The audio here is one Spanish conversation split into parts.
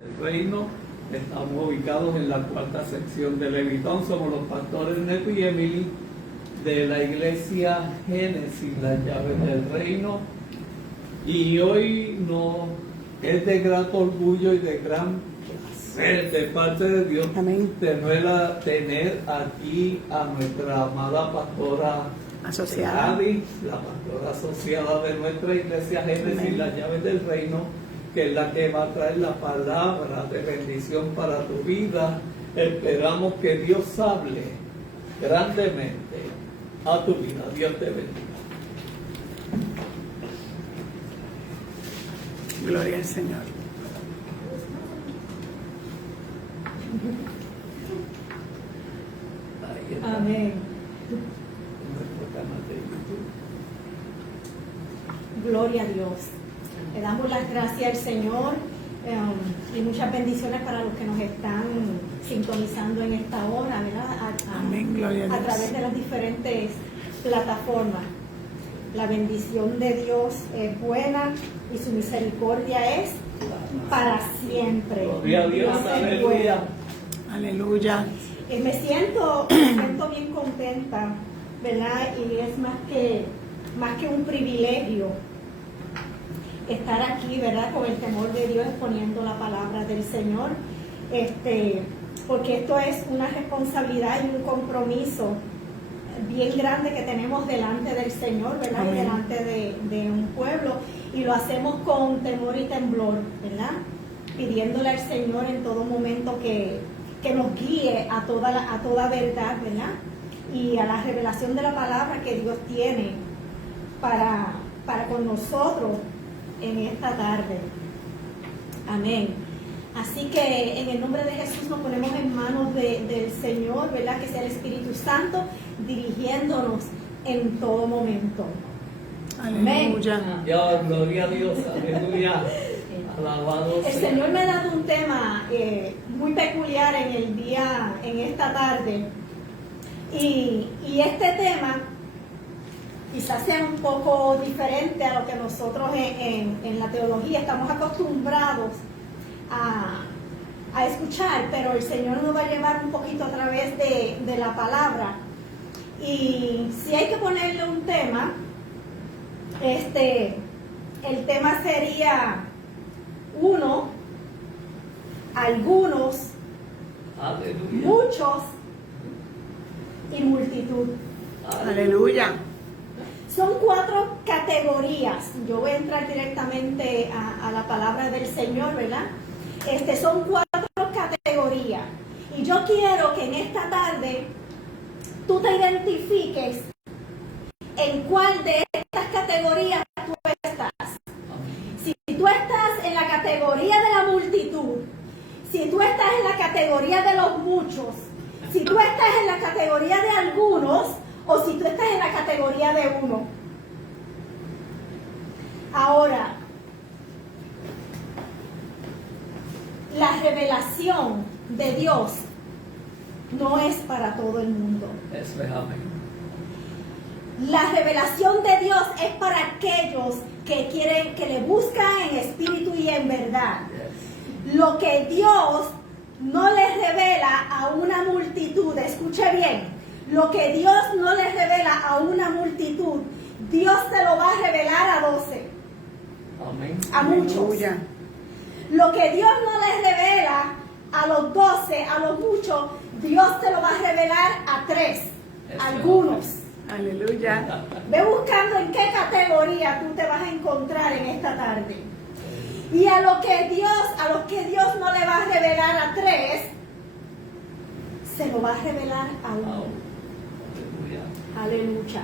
El reino. Estamos ubicados en la cuarta sección de Levitón. Somos los pastores Neto y Emily de la iglesia Génesis, las llaves del reino. Y hoy es de gran orgullo y de gran placer de parte de Dios tener aquí a nuestra amada pastora asociada, Adi, la pastora asociada de nuestra iglesia Génesis, las llaves del reino, que es la que va a traer la palabra de bendición para tu vida. Esperamos que Dios hable grandemente a tu vida. Dios te bendiga. Gloria al Señor. Ahí está. Amén. Nuestro canal de YouTube. Gloria a Dios. Le damos las gracias al Señor y muchas bendiciones para los que nos están sintonizando en esta hora, ¿verdad? Amén, gloria a Dios. A través de las diferentes plataformas. La bendición de Dios es buena y su misericordia es para siempre. Gloria a Dios, Dios es aleluya. bueno. Aleluya. Me siento bien contenta, ¿verdad? Y es más que un privilegio estar aquí, ¿verdad? Con el temor de Dios, exponiendo la palabra del Señor, porque esto es una responsabilidad y un compromiso bien grande que tenemos delante del Señor, ¿verdad? Amén. Y delante de un pueblo, y lo hacemos con temor y temblor, ¿verdad? Pidiéndole al Señor en todo momento que nos guíe a toda verdad, ¿verdad? Y a la revelación de la palabra que Dios tiene para con nosotros en esta tarde. Amén. Así que en el nombre de Jesús nos ponemos en manos del Señor, ¿verdad? Que sea el Espíritu Santo dirigiéndonos en todo momento. Aleluya. Dios, gloria a Dios, aleluya. Alabado El sea. Señor me ha dado un tema muy peculiar en esta tarde. Y este tema quizás sea un poco diferente a lo que nosotros en la teología estamos acostumbrados a escuchar, pero el Señor nos va a llevar un poquito a través de la palabra. Y si hay que ponerle un tema, el tema sería algunos, Aleluya. muchos y multitud. Aleluya. Son 4 categorías. Yo voy a entrar directamente a la palabra del Señor, ¿verdad? Son 4 categorías. Y yo quiero que en esta tarde tú te identifiques en cuál de estas categorías tú estás. Si tú estás en la categoría de la multitud, si tú estás en la categoría de los muchos, si tú estás en la categoría de algunos, o si tú estás en la categoría de uno. Ahora, la revelación de Dios no es para todo el mundo. Eso es amén. La revelación de Dios es para aquellos que quieren, que le buscan en espíritu y en verdad. Lo que Dios no les revela a una multitud, escuche bien, lo que Dios no les revela a una multitud, Dios te lo va a revelar a 12, Amén. a muchos. Aleluya. Lo que Dios no les revela a los 12, a los muchos, Dios te lo va a revelar a 3, algunos. Aleluya. Ve buscando en qué categoría tú te vas a encontrar en esta tarde. Y a los que Dios no le va a revelar a 3, se lo va a revelar a 1. Aleluya. Aleluya.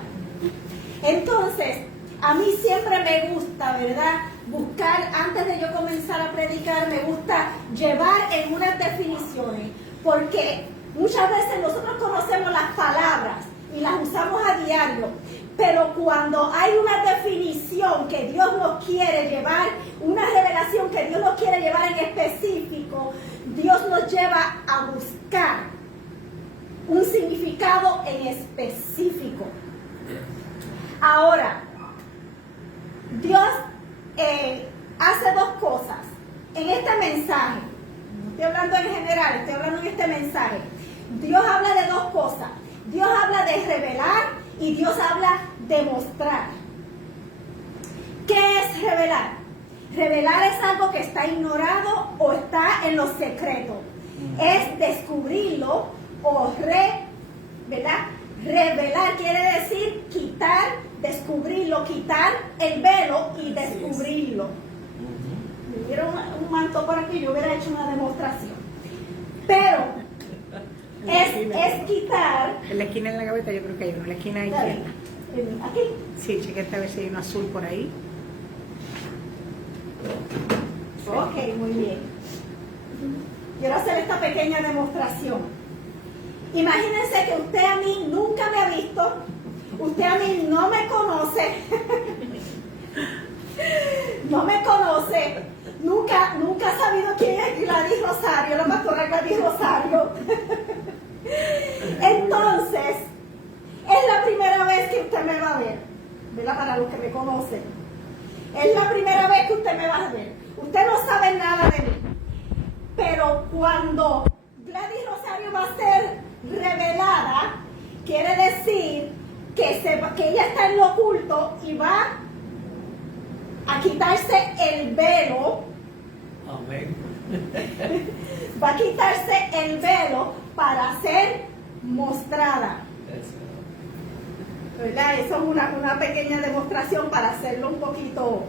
Entonces, a mí siempre me gusta, ¿verdad? Buscar, antes de yo comenzar a predicar, me gusta llevar en unas definiciones, porque muchas veces nosotros conocemos las palabras y las usamos a diario, pero cuando hay una definición que Dios nos quiere llevar, una revelación que Dios nos quiere llevar en específico, Dios nos lleva a buscar un significado en específico. Ahora, Dios hace 2 cosas en este mensaje. hablando en general, estoy hablando en este mensaje. Dios habla de dos cosas. Dios habla de revelar y Dios habla de mostrar. ¿Qué es revelar? Revelar es algo que está ignorado o está en lo secreto. Es descubrirlo o ¿verdad? Revelar quiere decir quitar, descubrirlo, quitar el velo y descubrirlo. Me dieron un manto por aquí, yo hubiera hecho una demostración. Pero es quitar. En la esquina de la gaveta yo creo que hay uno, en la esquina izquierda. ¿Aquí? Sí, chequete a ver si hay uno azul por ahí. Ok, muy bien. Quiero hacer esta pequeña demostración. Imagínense que usted a mí nunca me ha visto, usted a mí no me conoce, nunca ha sabido quién es Gladys Rosario, la pastora Gladys Rosario. Entonces, es la primera vez que usted me va a ver, ¿verdad? Para los que me conocen. Es la primera vez que usted me va a ver. Usted no sabe nada de mí. Pero cuando Gladys Rosario va a ser revelada, quiere decir que ella está en lo oculto y va a quitarse el velo. Amén. Va a quitarse el velo para ser mostrada. ¿Verdad? Eso es una pequeña demostración para hacerlo un poquito.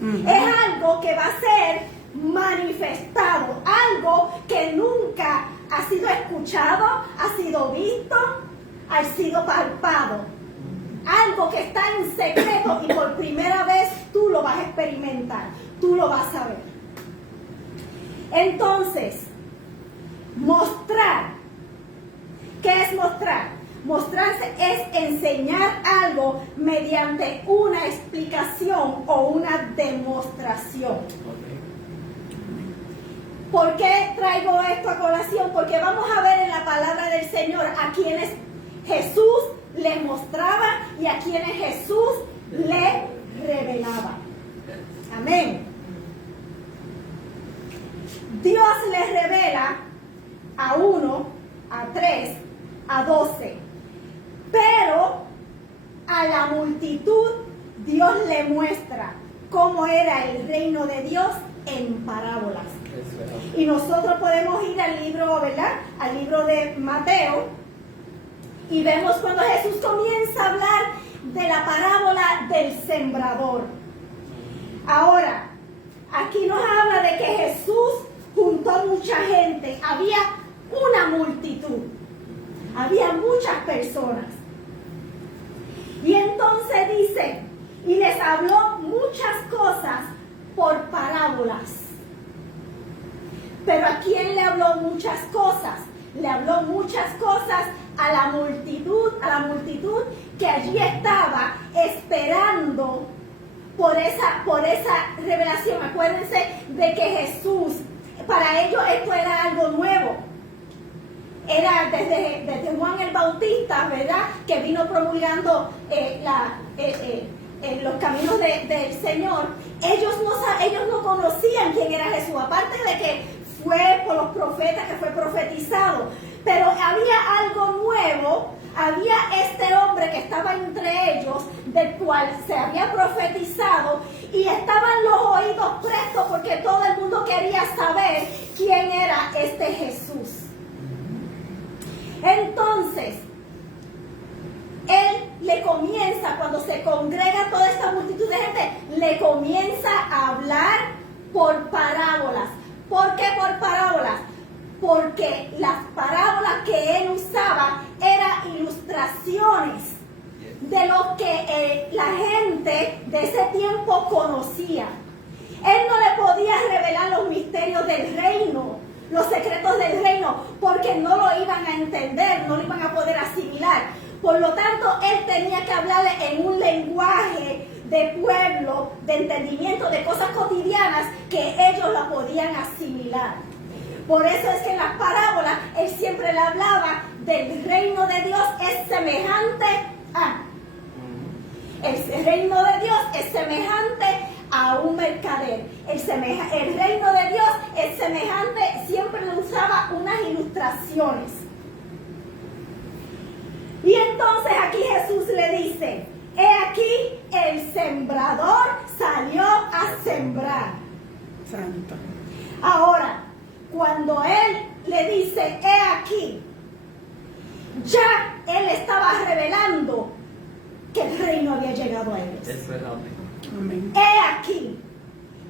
Es algo que va a ser manifestado, algo que nunca ha sido escuchado, ha sido visto, ha sido palpado. Algo que está en secreto y por primera vez tú lo vas a experimentar, tú lo vas a ver. Entonces, mostrar. ¿Qué es mostrar? Mostrarse es enseñar algo mediante una explicación o una demostración. ¿Por qué traigo esto a colación? Porque vamos a ver en la palabra del Señor a quienes Jesús le mostraba y a quienes Jesús le revelaba. Amén. Dios le revela a 1, a 3, a 12. Pero a la multitud Dios le muestra cómo era el reino de Dios en parábolas. Y nosotros podemos ir al libro, ¿verdad? Al libro de Mateo y vemos cuando Jesús comienza a hablar de la parábola del sembrador. Ahora, aquí nos habla de que Jesús juntó mucha gente, había una multitud, había muchas personas. Y entonces dice, y les habló muchas cosas por parábolas. Pero ¿a quién le habló muchas cosas? Le habló muchas cosas a la multitud que allí estaba esperando por esa revelación. Acuérdense de que Jesús, para ellos esto era algo nuevo. Era desde Juan el Bautista, ¿verdad? Que vino promulgando los caminos del Señor. Ellos no conocían quién era Jesús, aparte de que fue por los profetas que fue profetizado. Pero había algo nuevo, había este hombre que estaba entre ellos, del cual se había profetizado, y estaban los oídos prestos porque todo el mundo quería saber quién era este Jesús. Entonces, él le comienza, cuando se congrega toda esta multitud de gente, le comienza a hablar por parábolas. ¿Por qué por parábolas? Porque las parábolas que él usaba eran ilustraciones de lo que la gente de ese tiempo conocía. Él no le podía revelar los misterios del reino, los secretos del reino, porque no lo iban a entender, no lo iban a poder asimilar. Por lo tanto, él tenía que hablarle en un lenguaje de pueblo, de entendimiento, de cosas cotidianas que ellos la podían asimilar. Por eso es que en las parábolas él siempre le hablaba del reino de Dios es semejante a. El reino de Dios es semejante a un mercader. El reino de Dios es semejante, siempre le usaba unas ilustraciones. Y entonces aquí Jesús le dice, he aquí el sembrador salió a sembrar. Santo. Ahora, cuando él le dice, he aquí, ya él estaba revelando que el reino había llegado a ellos. Eso es amén. Amén. He aquí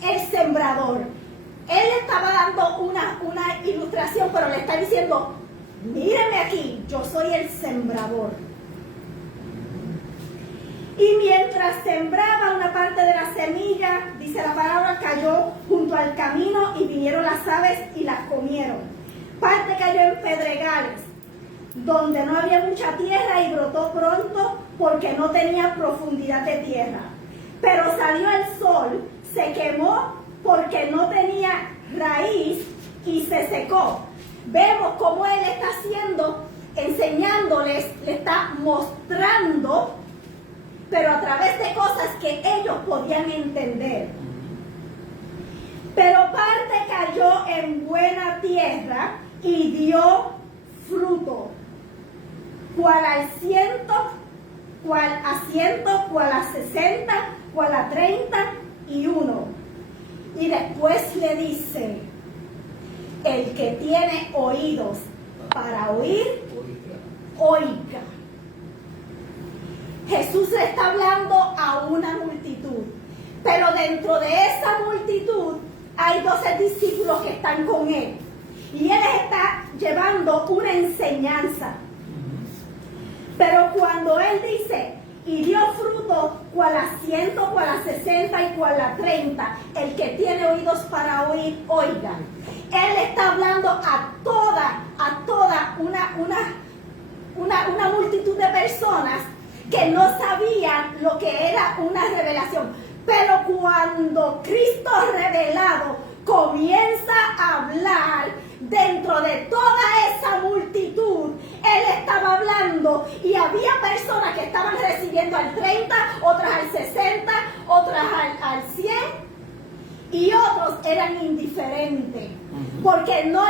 el sembrador. Él le estaba dando una ilustración, pero le está diciendo, míreme aquí, yo soy el sembrador. Y mientras sembraba una parte de la semilla, dice la palabra, cayó junto al camino y vinieron las aves y las comieron. Parte cayó en pedregales, donde no había mucha tierra y brotó pronto porque no tenía profundidad de tierra. Pero salió el sol, se quemó porque no tenía raíz y se secó. Vemos cómo él está haciendo, enseñándoles, le está mostrando, pero a través de cosas que ellos podían entender. Pero parte cayó en buena tierra y dio fruto, cual al 100, cual a 100, cual a 60, cual a 31. Y después le dice, el que tiene oídos para oír, oiga. Jesús le está hablando a una multitud, pero dentro de esa multitud hay 12 discípulos que están con él. Y él está llevando una enseñanza. Pero cuando él dice, y dio fruto, cual a 100, cual a 60 y cual a 30, el que tiene oídos para oír, oiga. Él está hablando a toda una multitud de personas que no sabían lo que era una revelación. Pero cuando Cristo revelado comienza a hablar dentro de toda esa multitud, él estaba hablando y había personas que estaban recibiendo al 30, otras al 60, otras al 100 y otros eran indiferentes. Porque no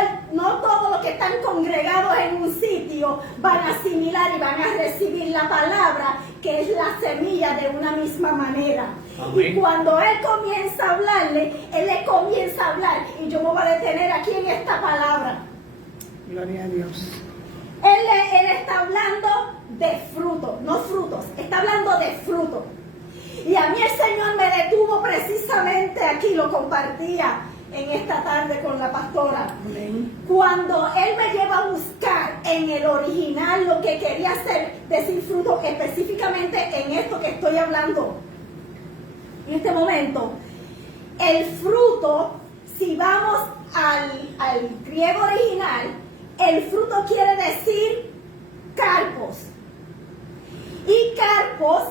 todos los que están congregados en un sitio van a asimilar y van a recibir la palabra, que es la semilla, de una misma manera. Amén. Y cuando él comienza a hablarle, él le comienza a hablar. Y yo me voy a detener aquí en esta palabra. Gloria a Dios. Él está hablando de fruto, no frutos, está hablando de fruto. Y a mí el Señor me detuvo precisamente aquí, lo compartía en esta tarde con la pastora. Amén. Cuando él me lleva a buscar en el original lo que quería hacer, decir fruto, específicamente en esto que estoy hablando en este momento, el fruto, si vamos al griego original, el fruto quiere decir carpos. Y carpos,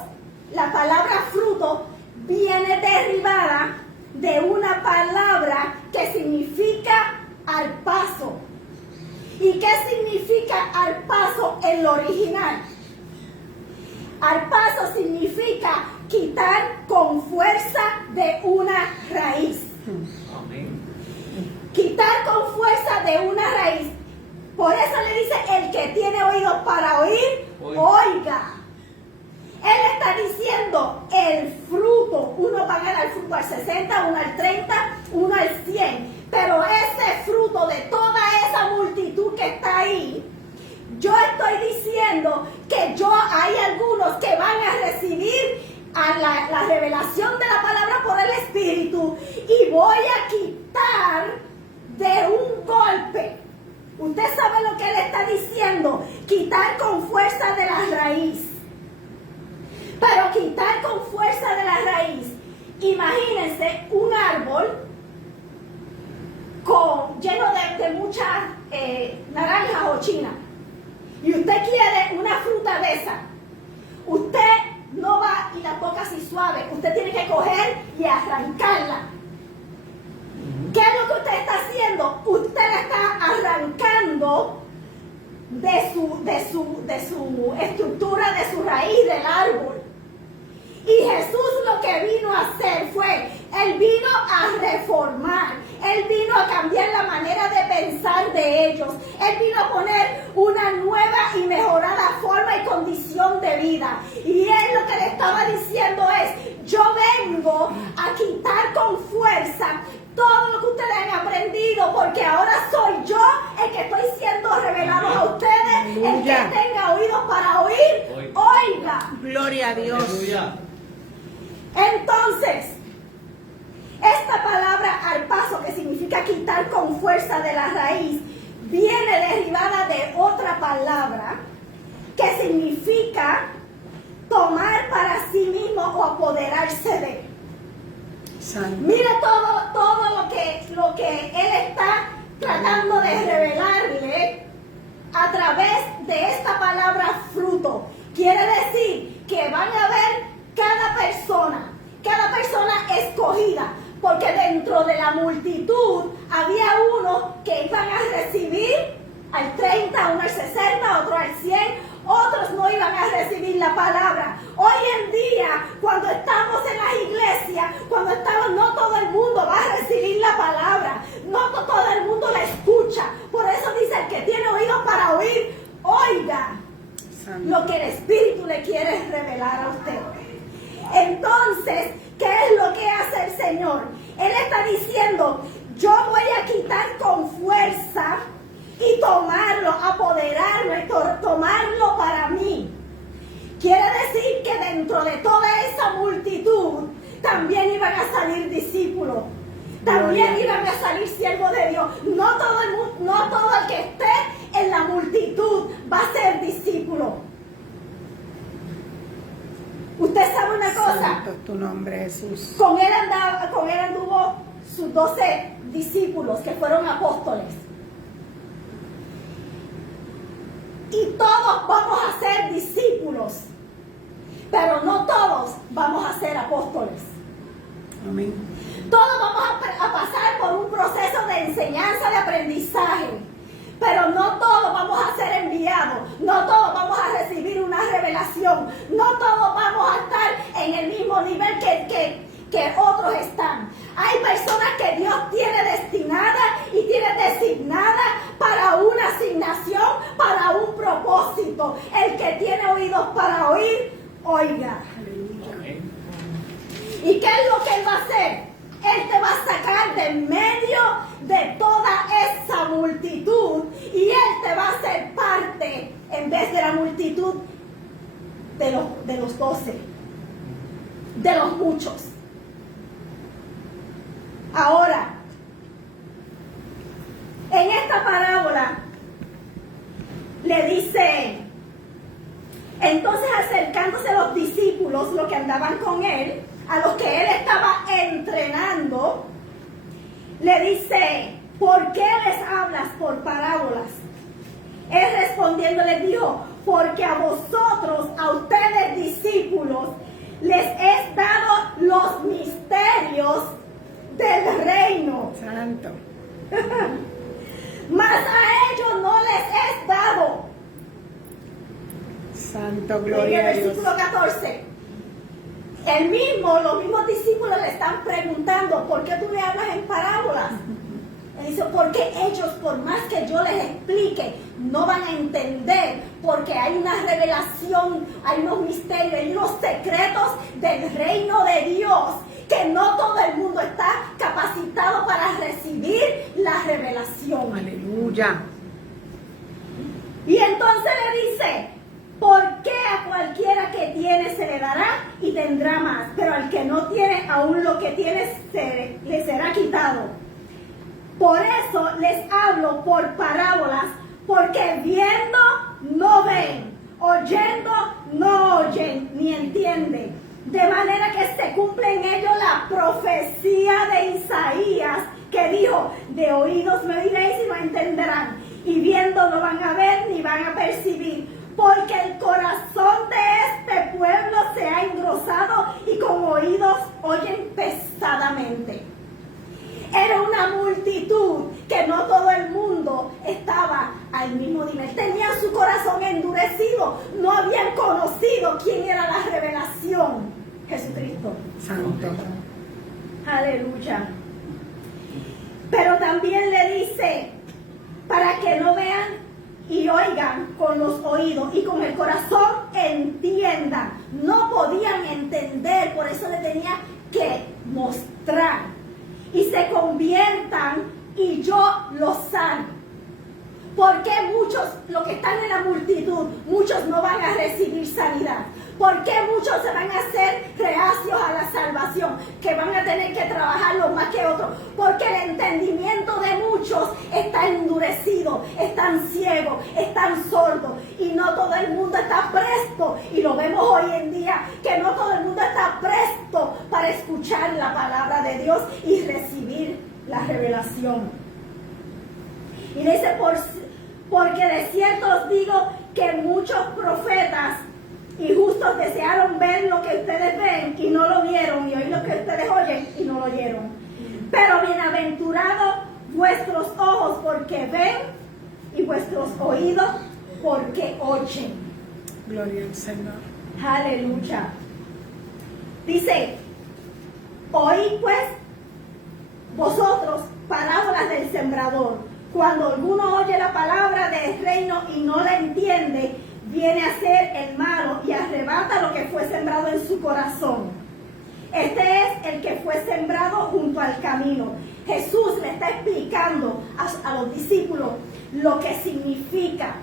la palabra fruto, viene derivada de una palabra que significa arpazo. ¿Y qué significa arpazo en lo original? Arpazo significa quitar con fuerza de una raíz. Amén. Quitar con fuerza de una raíz. Por eso le dice, el que tiene oídos para oír, oiga. Él está diciendo el fruto. Uno va a ganar el fruto al 60, uno al 30, uno al 100. Pero ese fruto de toda esa multitud que está ahí, yo estoy diciendo que hay algunos que van a recibir la revelación de la palabra por el Espíritu y voy a quitar de un golpe. Usted sabe lo que él está diciendo, quitar con fuerza de la raíz. Pero quitar con fuerza de la raíz, imagínense un árbol lleno de muchas naranjas o chinas, y usted quiere una fruta de esa. Usted no va y la toca así suave, usted tiene que coger y arrancarla. ¿Qué es lo que usted está haciendo? Usted la está arrancando de su estructura, de su raíz, del árbol. Y Jesús lo que vino a hacer fue, él vino a reformar, él vino a cambiar la manera de de ellos. Él vino a poner una nueva y mejorada forma y condición de vida. Y él lo que le estaba diciendo es, yo vengo a quitar con fuerza todo lo que ustedes han aprendido, porque ahora soy yo el que estoy siendo revelado a ustedes. El que Aleluya. tenga oídos para oír, oiga. Gloria a Dios. Aleluya. Entonces, esta palabra arpazo, que significa quitar con fuerza de la raíz, viene derivada de otra palabra que significa tomar para sí mismo o apoderarse de. Santo. Mire todo lo que él está tratando de revelarle a través de esta palabra fruto. Quiere decir que van a ver cada persona escogida, porque dentro de la multitud había unos que iban a recibir al 30, uno al 60, otro al 100, otros no iban a recibir la palabra. Hoy en día, cuando estamos en las iglesias, no todo el mundo va a recibir la palabra, no todo el mundo la escucha. Por eso dice, el que tiene oídos para oír, oiga Santo. lo que el Espíritu le quiere revelar a usted. Entonces, ¿qué es lo que hace el Señor? Él está diciendo, yo voy a quitar con fuerza y tomarlo, apoderarlo y tomarlo para mí. Quiere decir que dentro de toda esa multitud también iban a salir discípulos. También iban a salir siervos de Dios. No todo el que esté en la multitud va a ser discípulo. Usted sabe una cosa. Santo es tu nombre, Jesús. Con él anduvo sus 12 discípulos que fueron apóstoles. Y todos vamos a ser discípulos, pero no todos vamos a ser apóstoles. Amén. Todos vamos a pasar por un proceso de enseñanza, de aprendizaje, pero no todos vamos a ser enviados, no todos vamos a recibir una revelación, no todos vamos a estar en el mismo nivel que otros están. Hay personas que Dios tiene destinadas y tiene designadas para una asignación, para un propósito. El que tiene oídos para oír, oiga. Aleluya. ¿Y qué es lo que Él va a hacer? Él te va a sacar de medio de toda esa multitud y Él te va a hacer parte, en vez de la multitud, de los 12, de los muchos. Ahora, en esta parábola le dice, entonces acercándose a los discípulos, los que andaban con él, a los que él estaba entrenando, le dice, ¿por qué les hablas por parábolas? Él respondiendo les dijo, porque a vosotros, a ustedes discípulos, les he dado los misterios del reino. Santo. Mas a ellos no les es dado. Santo, En gloria a el Dios. versículo 14. Los mismos discípulos le están preguntando, ¿por qué tú le hablas en parábolas? Él dice, porque ellos, por más que yo les explique, no van a entender, porque hay una revelación, hay unos misterios, hay unos secretos del reino de Dios, que no todo el mundo está capacitado para recibir la revelación. Aleluya. Y entonces le dice, ¿por qué a cualquiera que tiene se le dará y tendrá más? Pero al que no tiene, aún lo que tiene le será quitado. Por eso les hablo por parábolas, porque viendo no ven, oyendo no oyen ni entienden. De manera que se cumple en ello la profecía de Isaías, que dijo, de oídos me oiréis y no entenderán, y viendo no van a ver ni van a percibir, porque el corazón de este pueblo se ha engrosado y con oídos oyen pesadamente. Era una multitud que no todo el mundo estaba al mismo nivel. Tenían su corazón endurecido. No habían conocido quién era la revelación. Jesucristo. Santo. Aleluya. Pero también le dice, para que no vean y oigan con los oídos y con el corazón entiendan. No podían entender, por eso le tenía que mostrar. Y se conviertan y yo los sano. ¿Por qué muchos, los que están en la multitud, muchos no van a recibir sanidad? ¿Por qué muchos se van a hacer reacios a la salvación? Que van a tener que trabajarlo más que otros. Porque el entendimiento de muchos está endurecido, están ciegos, están sordos. Y no todo el mundo está presto. Y lo vemos hoy en día, que no todo el mundo está presto para escuchar la palabra de Dios y recibir la revelación. Y dice, porque de cierto os digo que muchos profetas y justos desearon ver lo que ustedes ven y no lo vieron, y oír lo que ustedes oyen y no lo oyeron. Pero bienaventurados vuestros ojos porque ven y vuestros oídos porque oyen. Gloria al Señor. Aleluya. Dice, oíd pues vosotros parábolas del sembrador. Cuando alguno oye la palabra del reino y no la entiende, viene a ser el malo y arrebata lo que fue sembrado en su corazón. Este es el que fue sembrado junto al camino. Jesús le está explicando a los discípulos lo que significa.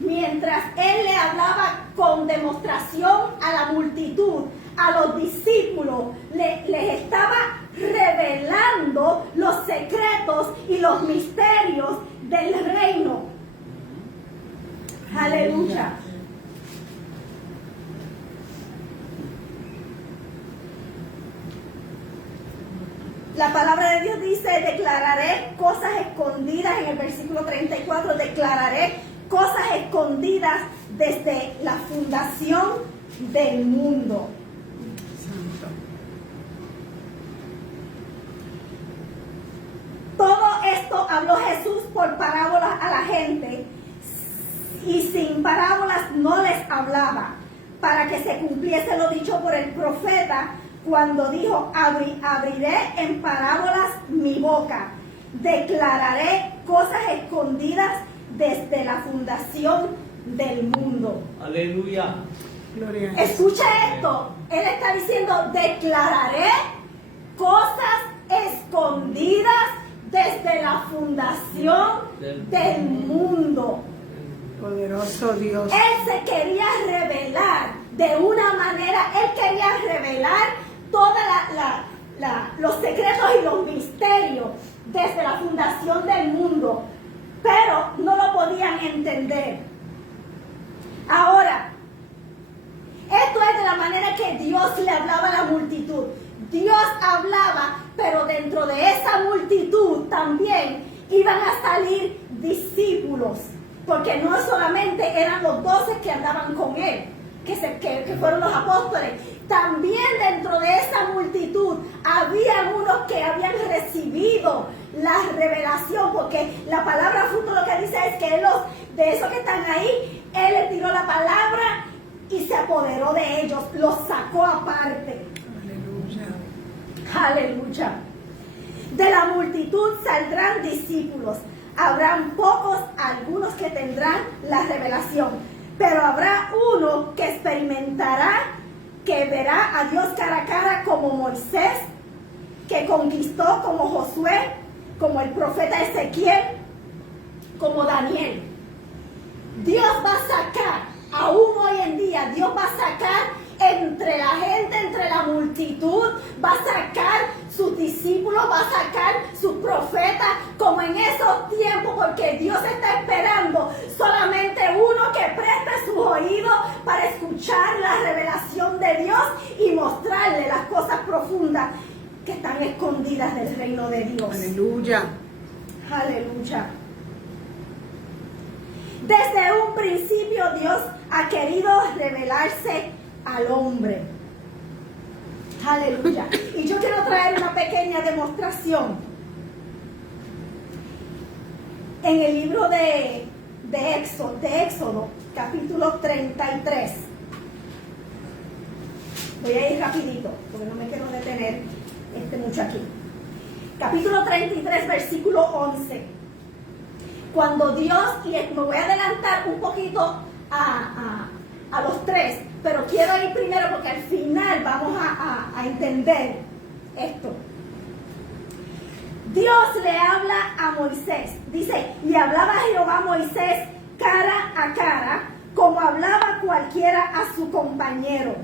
Mientras él le hablaba con demostración a la multitud, a los discípulos, les estaba revelando los secretos y los misterios del reino. Aleluya. La palabra de Dios dice, declararé cosas escondidas, en el versículo 34, declararé cosas escondidas desde la fundación del mundo. Santo. Todo esto habló Jesús por parábolas a la gente, y sin parábolas no les hablaba, para que se cumpliese lo dicho por el profeta cuando dijo, abriré en parábolas mi boca, declararé cosas escondidas desde la fundación del mundo. Aleluya. Gloria a Dios. Escucha esto, él está diciendo, declararé cosas escondidas desde la fundación del mundo. Poderoso Dios. Él se quería revelar de una manera, él quería revelar todos los secretos y los misterios desde la fundación del mundo, pero no lo podían entender. Ahora, esto es de la manera que Dios le hablaba a la multitud. Dios hablaba, pero dentro de esa multitud también iban a salir discípulos, porque no solamente eran los 12 que andaban con él, que fueron los apóstoles. También dentro de esa multitud había unos que habían recibido la revelación, porque la palabra fruto lo que dice es que de esos que están ahí, él les tiró la palabra y se apoderó de ellos, los sacó aparte. Aleluya. Aleluya. De la multitud saldrán discípulos. Habrán pocos, algunos que tendrán la revelación, pero habrá uno que experimentará, que verá a Dios cara a cara, como Moisés, que conquistó, como Josué, como el profeta Ezequiel, como Daniel. Dios va a sacar, aún hoy en día, Dios va a sacar entre la gente, entre la multitud, va a sacar sus discípulos, va a sacar sus profetas, como en esos tiempos, porque Dios está esperando solamente uno que preste sus oídos para escuchar la revelación de Dios y mostrarle las cosas profundas que están escondidas del reino de Dios. Aleluya. Aleluya. Desde un principio Dios ha querido revelarse al hombre. Aleluya. Y yo quiero traer una pequeña demostración. En el libro de Éxodo, capítulo 33. Voy a ir rapidito, porque no me quiero detener mucho aquí. Capítulo 33, versículo 11. Cuando Dios, y me voy a adelantar un poquito a los tres, pero quiero ir primero porque al final vamos a entender esto. Dios le habla a Moisés, dice, y hablaba Jehová a Moisés cara a cara, como hablaba cualquiera a su compañero.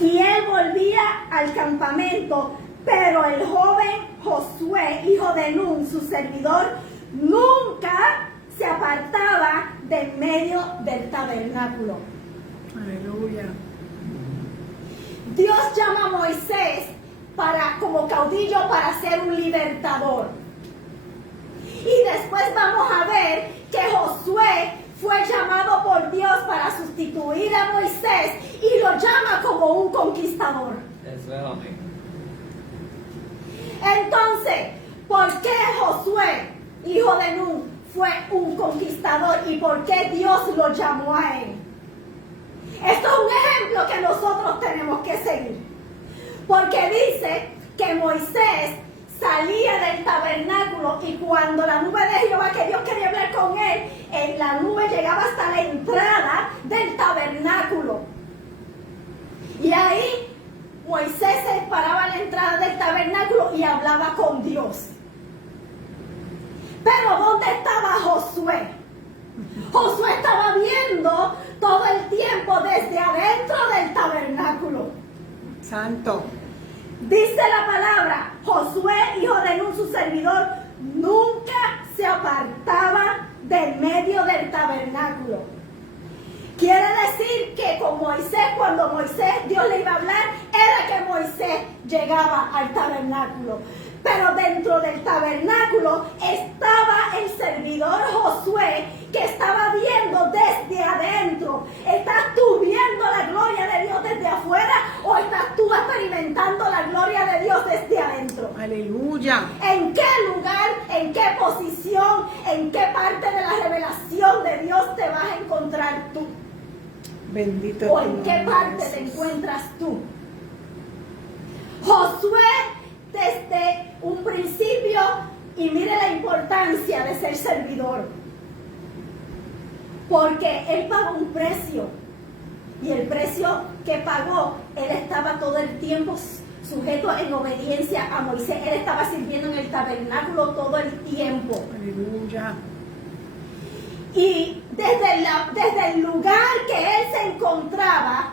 Y él volvía al campamento, pero el joven Josué, hijo de Nun, su servidor, nunca se apartaba de medio del tabernáculo. Aleluya. Dios llama a Moisés como caudillo para ser un libertador. Y después vamos a ver que Josué fue llamado por Dios para sustituir a Moisés y lo llama como un conquistador. Eso es amén. Entonces, ¿por qué Josué, hijo de Nun, fue un conquistador y por qué Dios lo llamó a él? Esto es un ejemplo que nosotros tenemos que seguir. Porque dice que Moisés salía del tabernáculo y cuando la nube de Jehová, que Dios quería hablar con él, la nube llegaba hasta la entrada del tabernáculo. Y ahí Moisés se paraba a la entrada del tabernáculo y hablaba con Dios. Pero ¿dónde estaba Josué? Josué estaba viendo todo el tiempo desde adentro del tabernáculo. Santo. Dice la palabra, Josué, hijo de Nun, su servidor, nunca se apartaba del medio del tabernáculo. Quiere decir que con Moisés, cuando Dios le iba a hablar, era que Moisés llegaba al tabernáculo. Pero dentro del tabernáculo estaba el servidor Josué, que estaba viendo desde adentro. ¿Estás tú viendo la gloria de Dios desde afuera o estás tú experimentando la gloria de Dios desde adentro? Aleluya. ¿En qué lugar, en qué posición, en qué parte de la revelación de Dios te vas a encontrar tú? Bendito ¿O en qué parte te encuentras tú? Josué, desde un principio, y mire la importancia de ser servidor, porque él pagó un precio, y el precio que pagó, él estaba todo el tiempo sujeto en obediencia a Moisés. Él estaba sirviendo en el tabernáculo todo el tiempo. Aleluya. Y desde el lugar que él se encontraba,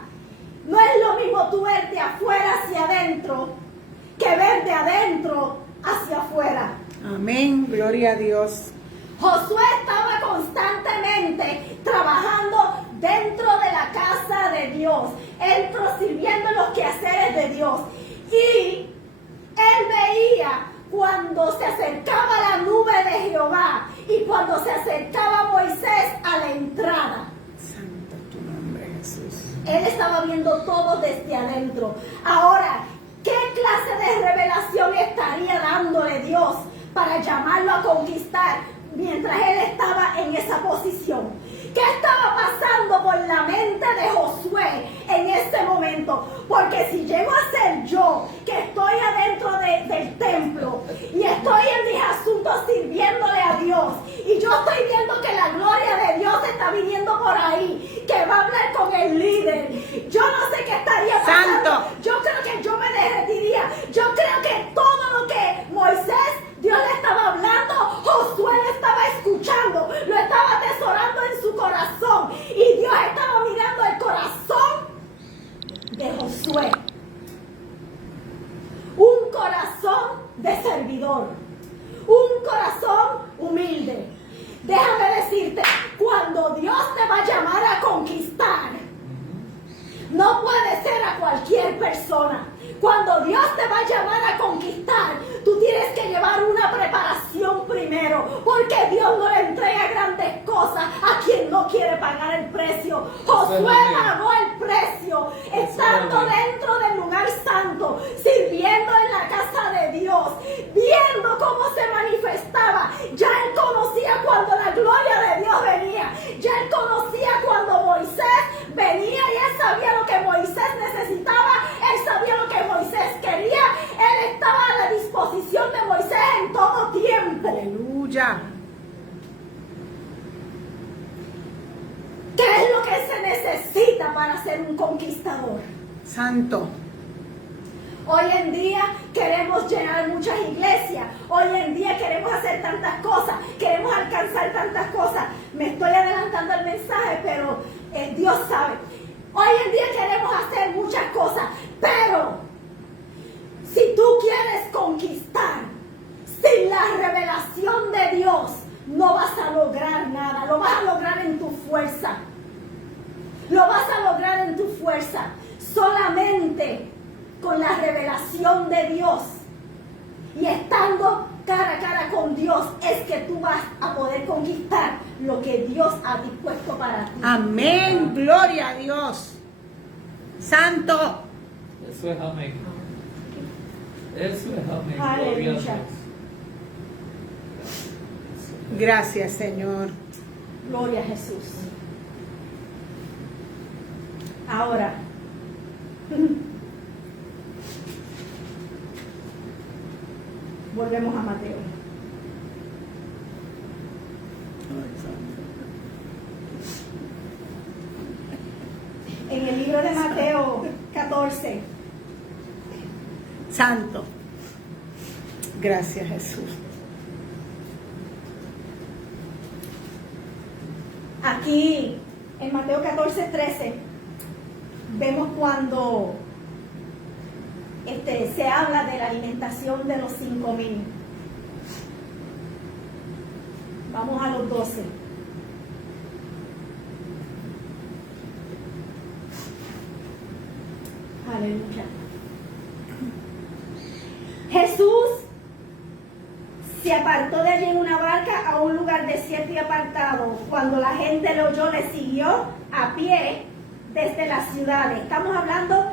no es lo mismo tú ver de afuera hacia adentro que ver de adentro hacia afuera. Amén. Gloria a Dios. Josué estaba constantemente trabajando dentro de la casa de Dios, sirviendo en los quehaceres de Dios. Y él veía cuando se acercaba la nube de Jehová y cuando se acercaba Moisés a la entrada. Santo tu nombre, Jesús. Él estaba viendo todo desde adentro. Ahora, ¿qué clase de revelación estaría dándole Dios para llamarlo a conquistar mientras él estaba en esa posición? ¿Qué estaba pasando por la mente de Josué en ese momento? Porque si llego a ser yo, que estoy adentro del templo y estoy en mis asuntos sirviéndole a Dios, y yo estoy viendo que la gloria de Dios está viniendo por ahí, que va a hablar con el líder, yo no sé qué estaría pasando. Santo. Yo creo que yo me derretiría. Yo creo que todo lo que Moisés, Dios le estaba hablando, Josué le estaba escuchando, lo estaba atesorando en su corazón, y Dios estaba mirando el corazón de Josué. Un corazón de servidor, un corazón humilde. Déjame decirte, cuando Dios te va a llamar a conquistar, no puede ser a cualquier persona. Cuando Dios te va a llamar a conquistar, tú tienes que llevar una preparación primero, porque Dios no le entrega grandes cosas a quien no quiere pagar el precio. Josué pagó el precio, estando dentro del lugar santo, sirviendo en la casa de Dios, viendo cómo se manifestaba. Ya él conocía cuando la gloria de Dios venía, ya él conocía cuando Moisés venía, y él sabía lo que Moisés necesitaba, él sabía lo que Moisés quería, él estaba a la disposición de Moisés en todo tiempo. Aleluya. para ser un conquistador. Santo. Hoy en día queremos llenar muchas iglesias. Hoy en día queremos hacer tantas cosas. Queremos alcanzar tantas cosas. Me estoy adelantando el mensaje, pero Dios sabe. Hoy en día queremos hacer muchas cosas. Pero si tú quieres conquistar sin la revelación de Dios, no vas a lograr nada. Lo vas a lograr en tu fuerza. Lo vas a lograr en tu fuerza. Solamente con la revelación de Dios y estando cara a cara con Dios es que tú vas a poder conquistar lo que Dios ha dispuesto para ti. Amén. Gloria a Dios. Santo. Eso es amén. Eso es amén. Aleluya. Gloria a Dios. Gracias, Señor. Gloria a Jesús. Ahora, volvemos a Mateo. En el libro de Mateo 14, Santo. Gracias, Jesús. aquí en Mateo 14:13, vemos cuando se habla de la alimentación de los 5,000. Vamos a los 12. Aleluya. Jesús se apartó de allí en una barca a un lugar desierto y apartado. Cuando la gente lo oyó, le siguió a pie desde las ciudades. Estamos hablando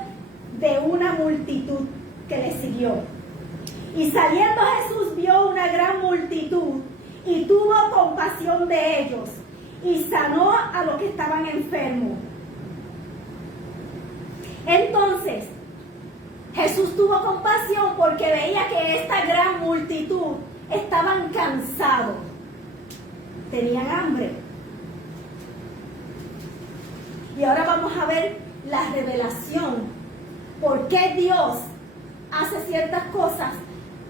de una multitud que le siguió. Y saliendo Jesús vio una gran multitud y tuvo compasión de ellos y sanó a los que estaban enfermos. Entonces, Jesús tuvo compasión porque veía que esta gran multitud estaban cansados, tenían hambre. Y ahora vamos a ver la revelación. ¿Por qué Dios hace ciertas cosas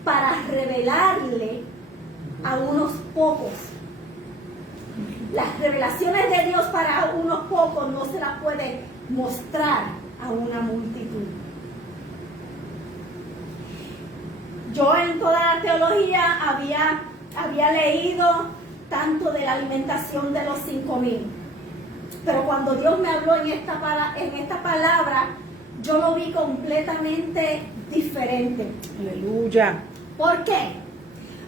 para revelarle a unos pocos? Las revelaciones de Dios para unos pocos no se las puede mostrar a una multitud. Yo en toda la teología había leído tanto de la alimentación de los 5,000, pero cuando Dios me habló en esta palabra, yo lo vi completamente diferente. Aleluya. ¿Por qué?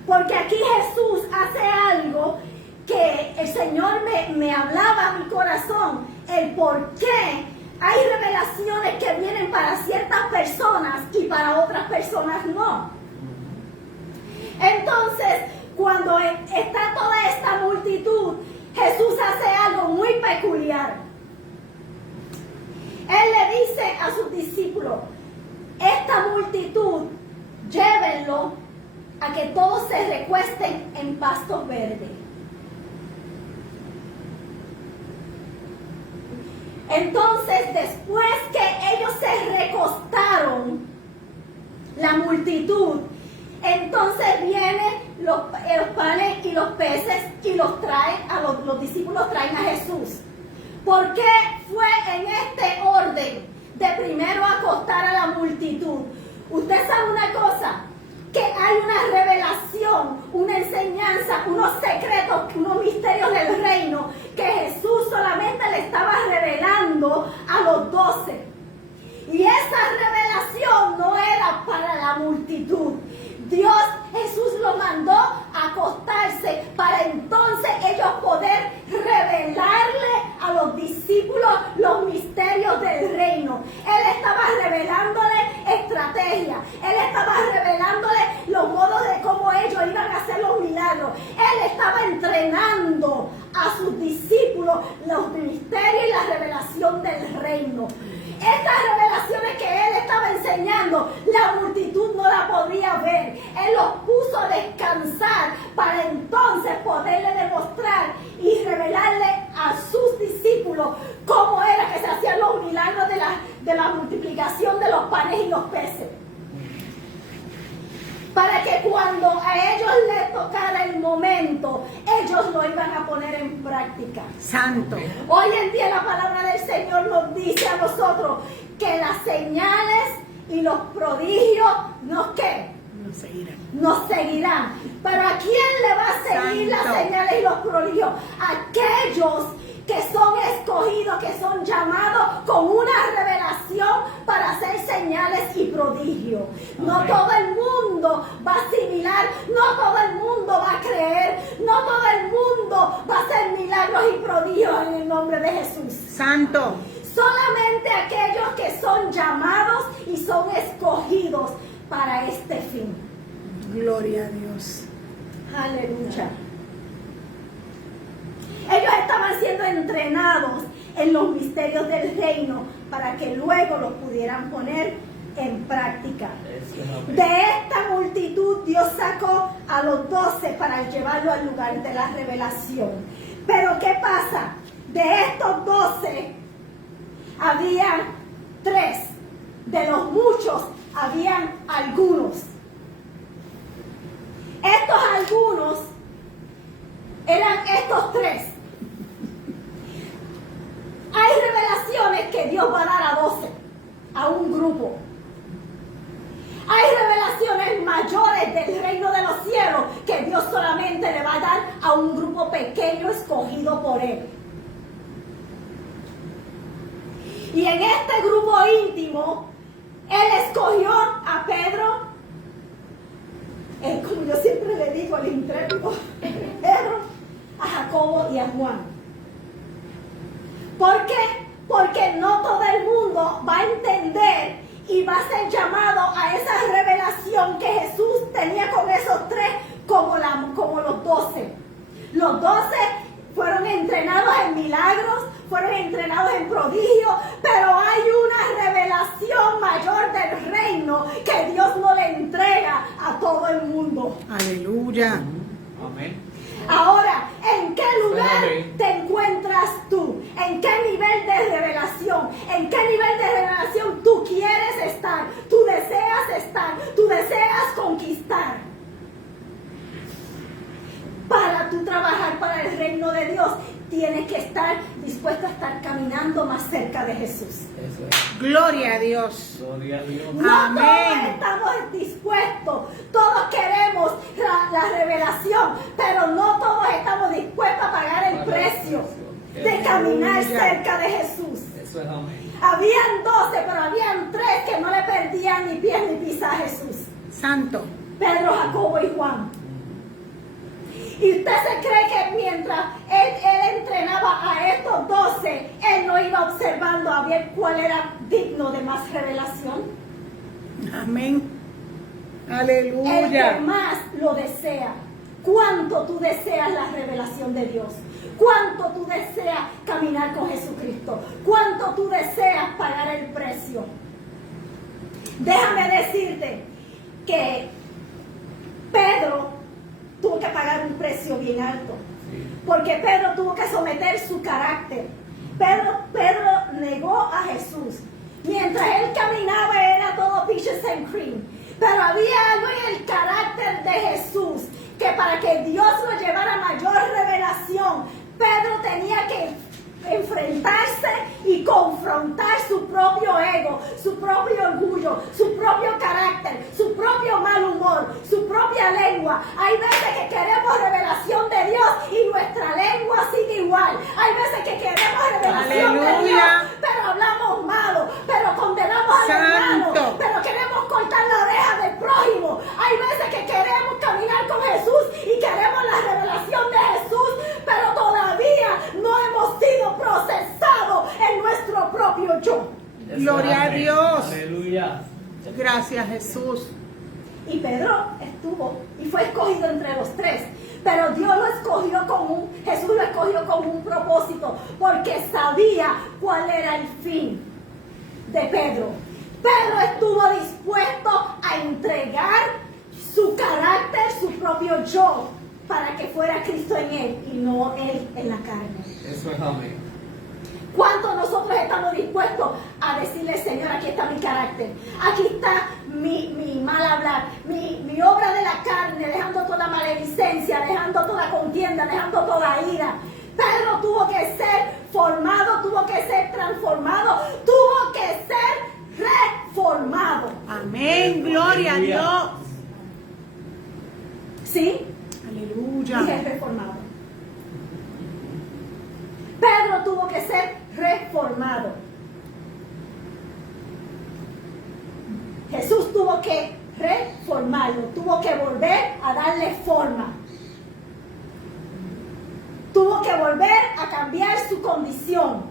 Porque aquí Jesús hace algo que el Señor me hablaba a mi corazón, el por qué hay revelaciones que vienen para ciertas personas y para otras personas no. Entonces, cuando está toda esta multitud, Jesús hace algo muy peculiar. Él le dice a sus discípulos: esta multitud, llévenlo a que todos se recuesten en pastos verdes. Entonces, después que ellos se recostaron, la multitud, entonces vienen los panes y los peces y los traen los discípulos traen a Jesús. ¿Por qué fue en este orden de primero acostar a la multitud? Usted sabe una cosa, que hay una revelación, una enseñanza, unos secretos, unos misterios del reino que Jesús solamente le estaba revelando a los 12. Y esa revelación no era para la multitud. Jesús lo mandó a acostarse para entonces ellos poder revelarle a los discípulos los misterios del reino. Él estaba revelándole estrategias, él estaba revelándole los modos de cómo ellos iban a hacer los milagros. Él estaba entrenando a sus discípulos los misterios y la revelación del reino. Estas revelaciones que él estaba enseñando, la multitud no la podía ver. Él los puso a descansar para entonces poderle demostrar y revelarle a sus discípulos cómo era que se hacían los de la multiplicación de los panes y los peces. Para que cuando a ellos les tocara el momento, ellos lo iban a poner en práctica. Santo. Hoy en día la palabra del Señor nos dice a nosotros que las señales y los prodigios nos ¿qué? Nos seguirán. Nos seguirán. Pero ¿a quién le va a seguir Santo. las señales y los prodigios? Aquellos que son escogidos, que son llamados con una revelación para hacer señales y prodigios. No Amén. todo el mundo va a asimilar, no todo el mundo va a creer, no todo el mundo va a hacer milagros y prodigios en el nombre de Jesús. Santo. Solamente aquellos que son llamados y son escogidos para este fin. Gloria a Dios. Aleluya. Ellos estaban siendo entrenados en los misterios del reino para que luego los pudieran poner en práctica. Eso es amén. De esta multitud Dios sacó a los 12 para llevarlo al lugar de la revelación. Pero ¿qué pasa? De estos 12 había 3. De los muchos habían algunos. Estos algunos eran estos 3. Hay revelaciones que Dios va a dar a 12, a un grupo. Hay revelaciones mayores del reino de los cielos que Dios solamente le va a dar a un grupo pequeño escogido por Él. Y en este grupo íntimo, Él escogió a Pedro, como yo siempre le digo, el intrépido Pedro, a Jacobo y a Juan. ¿Por qué? Porque no todo el mundo va a entender y va a ser llamado a esa revelación que Jesús tenía con esos 3 como los 12. Los 12 fueron entrenados en milagros, fueron entrenados en prodigios, pero hay una revelación mayor del reino que Dios no le entrega a todo el mundo. Aleluya. Amén. Ahora, ¿en qué lugar Amén. te encuentras tú? ¿En qué nivel de revelación? ¿En qué nivel de revelación tú quieres estar? ¿Tú deseas estar? ¿Tú deseas conquistar? Para tú trabajar para el reino de Dios, tienes que estar dispuesto a estar caminando más cerca de Jesús. Eso es. Gloria a Dios. Gloria a Dios. No Amén. todos estamos dispuestos, todos queremos la revelación, pero no todos estamos dispuestos a pagar el precio de caminar Aleluya. cerca de Jesús. Eso es amén. Habían 12, pero habían 3 que no le perdían ni pies ni pisa a Jesús. Santo. Pedro, Jacobo y Juan. ¿Y usted se cree que mientras él entrenaba a estos 12, él no iba observando a ver cuál era digno de más revelación? Amén. El que Aleluya. más lo desea. ¿Cuánto tú deseas la revelación de Dios? ¿Cuánto tú deseas caminar con Jesucristo? ¿Cuánto tú deseas pagar el precio? Déjame decirte que Pedro tuvo que pagar un precio bien alto. Porque Pedro tuvo que someter su carácter. Pedro negó a Jesús. Mientras él caminaba era todo peaches and cream. Pero había algo en el carácter de Jesús que para que Dios lo llevara a mayor revelación, Pedro tenía que enfrentarse y confrontar su propio ego, su propio orgullo, su propio carácter, su propio mal humor, su propia lengua. Hay veces que queremos revelación de Dios y nuestra lengua sigue igual. Hay veces que queremos revelación de Aleluya. Dios, pero hablamos malo, pero condenamos al hermano, Santo. pero queremos cortar la oreja del prójimo. Hay veces que queremos caminar con Jesús y queremos la revelación de Jesús, pero todavía no hemos sido procesados en nuestro propio yo. Eso es Gloria a amén. Dios. Aleluya. Gracias, Jesús. Y Pedro estuvo y fue escogido entre los 3. Pero Dios lo escogió Jesús lo escogió con un propósito, porque sabía cuál era el fin de Pedro. Pedro estuvo dispuesto a entregar su carácter, su propio yo, para que fuera Cristo en él y no él en la carne. Eso es amén. ¿Cuánto nosotros estamos dispuestos a decirle, Señor, aquí está mi carácter, aquí está mi mal hablar, mi obra de la carne, dejando toda maledicencia, dejando toda contienda, dejando toda ira? Pedro tuvo que ser formado, tuvo que ser transformado, tuvo que ser reformado. Amén. Gloria a Dios. ¿Sí? Aleluya. Y es reformado. Pedro tuvo que ser reformado. Jesús tuvo que reformarlo, tuvo que volver a darle forma. Tuvo que volver a cambiar su condición.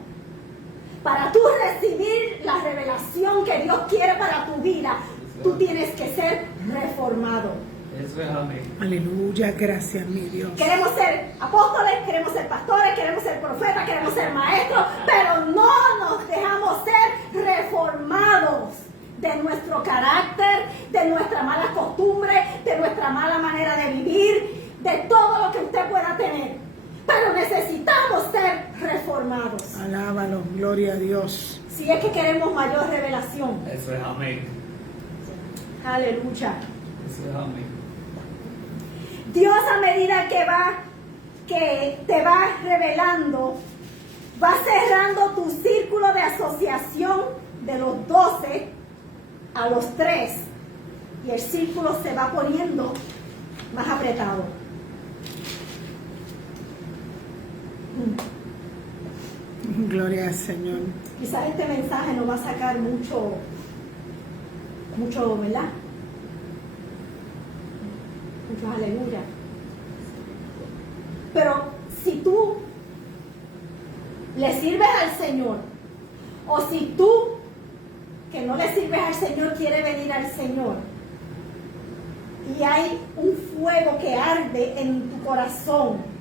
Para tú recibir la revelación que Dios quiere para tu vida, tú tienes que ser reformado. Eso es amén. Aleluya. Gracias, mi Dios. Queremos ser apóstoles, queremos ser pastores, queremos ser profetas, queremos ser maestros, pero no nos dejamos ser reformados de nuestro carácter, de nuestra mala costumbre, de nuestra mala manera de vivir, de todo lo que usted pueda tener. Pero necesitamos ser reformados. Alábalo. Gloria a Dios. Si es que queremos mayor revelación. Eso es amén. Aleluya. Eso es amén. Dios, a medida que te va revelando, va cerrando tu círculo de asociación de los 12 a los 3 y el círculo se va poniendo más apretado. Gloria al Señor. Quizás este mensaje no va a sacar mucho, ¿verdad? Muchos aleluya. Pero si tú le sirves al Señor, o si tú que no le sirves al Señor quiere venir al Señor, y hay un fuego que arde en tu corazón,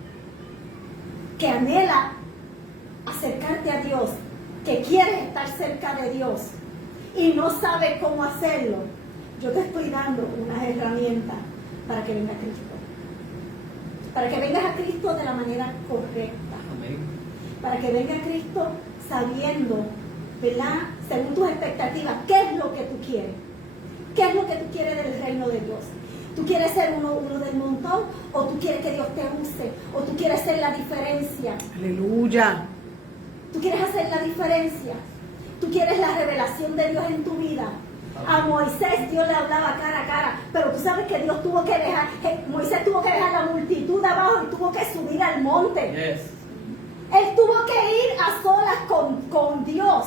que anhela acercarte a Dios, que quieres estar cerca de Dios y no sabes cómo hacerlo, yo te estoy dando unas herramientas para que venga Cristo. Para que vengas a Cristo de la manera correcta. Amén. Para que venga Cristo sabiendo, ¿verdad? Según tus expectativas, qué es lo que tú quieres. ¿Qué es lo que tú quieres del reino de Dios? ¿Tú quieres ser uno del montón? ¿O tú quieres que Dios te use? ¿O tú quieres ser la diferencia? Aleluya. ¿Tú quieres hacer la diferencia? ¿Tú quieres la revelación de Dios en tu vida? A Moisés Dios le hablaba cara a cara, pero tú sabes que Dios tuvo que dejar, Moisés tuvo que dejar la multitud abajo y tuvo que subir al monte. Yes. Él tuvo que ir a solas con Dios.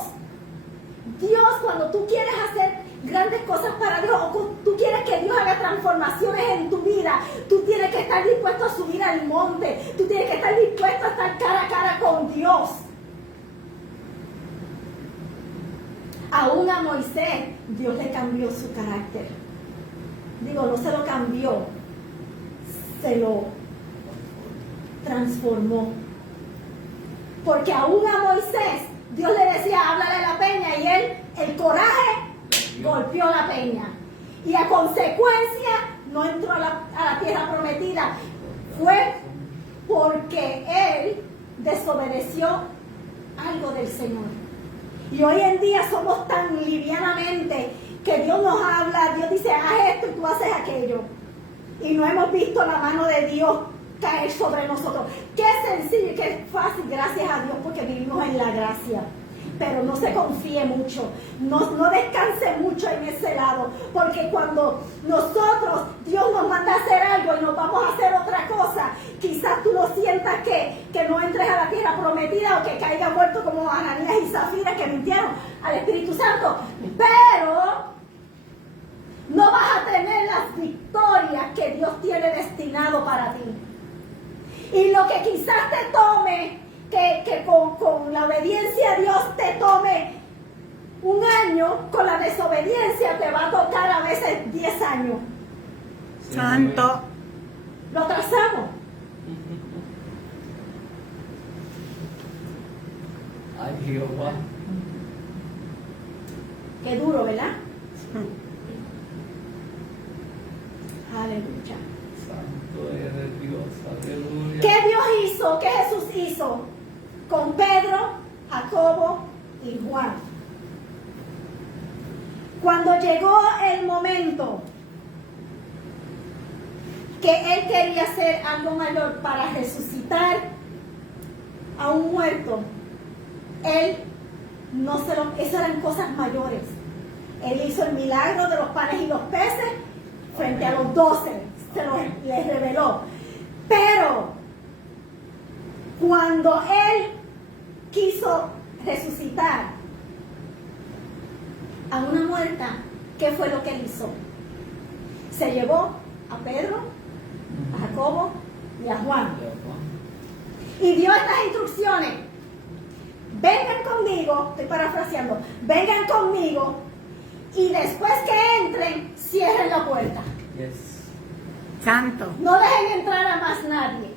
Dios, cuando tú quieres hacer grandes cosas para Dios, o tú quieres que Dios haga transformaciones en tu vida, tú tienes que estar dispuesto a subir al monte, tú tienes que estar dispuesto a estar cara a cara con Dios. Aún a Moisés, Dios le cambió su carácter. Digo, no se lo cambió, se lo transformó. Porque aún a Moisés, Dios le decía, háblale a la peña, y él, el coraje, golpeó la peña. Y a consecuencia, no entró a la tierra prometida. Fue porque él desobedeció algo del Señor. Y hoy en día somos tan livianamente que Dios nos habla, Dios dice, haz esto y tú haces aquello. Y no hemos visto la mano de Dios caer sobre nosotros. Qué sencillo y qué fácil, gracias a Dios, porque vivimos en la gracia. Pero no se confíe mucho, no descanse mucho en ese lado, porque cuando nosotros, Dios nos manda a hacer algo y nos vamos a hacer otra cosa, quizás tú no sientas que no entres a la tierra prometida o que caigas muerto como Ananías y Zafira que mintieron al Espíritu Santo, pero no vas a tener las victorias que Dios tiene destinado para ti. Y lo que quizás te tome, que con la obediencia a Dios te tome un año, con la desobediencia te va a tocar a veces 10 años. Santo. Lo trazamos. Ay, Jehová. Qué duro, ¿verdad? Aleluya. Santo eres Dios, aleluya. ¿Qué Dios hizo? ¿Qué Jesús hizo con Pedro, Jacobo y Juan. Cuando llegó el momento que él quería hacer algo mayor para resucitar a un muerto, él no se lo, esas eran cosas mayores. Él hizo el milagro de los panes y los peces frente a los 12, les reveló. Pero cuando él quiso resucitar a una muerta, ¿qué fue lo que él hizo? Se llevó a Pedro, a Jacobo y a Juan. Y dio estas instrucciones. Vengan conmigo, estoy parafraseando, vengan conmigo y después que entren, cierren la puerta. Yes. Santo. No dejen entrar a más nadie.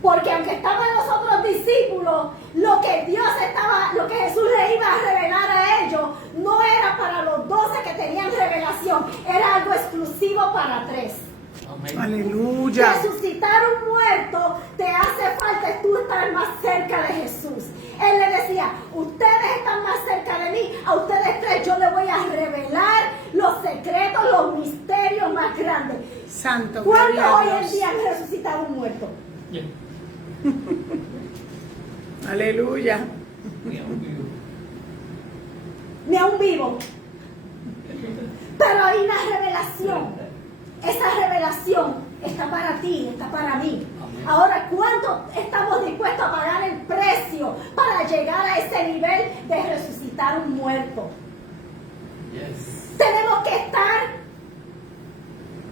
Porque aunque estaban los otros discípulos, lo que Jesús le iba a revelar a ellos, no era para los 12 que tenían revelación, era algo exclusivo para 3. Amén. Aleluya. Resucitar un muerto te hace falta tú estar más cerca de Jesús. Él le decía, ustedes están más cerca de mí, a ustedes 3 yo les voy a revelar los secretos, los misterios más grandes. Santo. ¿Cuántos gloria a hoy en Dios. día han resucitado un muerto? Yeah. Aleluya. Ni a un vivo. Ni a un vivo. Pero hay una revelación. Esa revelación está para ti, está para mí. Amén. Ahora, ¿cuánto estamos dispuestos a pagar el precio para llegar a ese nivel de resucitar un muerto? Yes. Tenemos que estar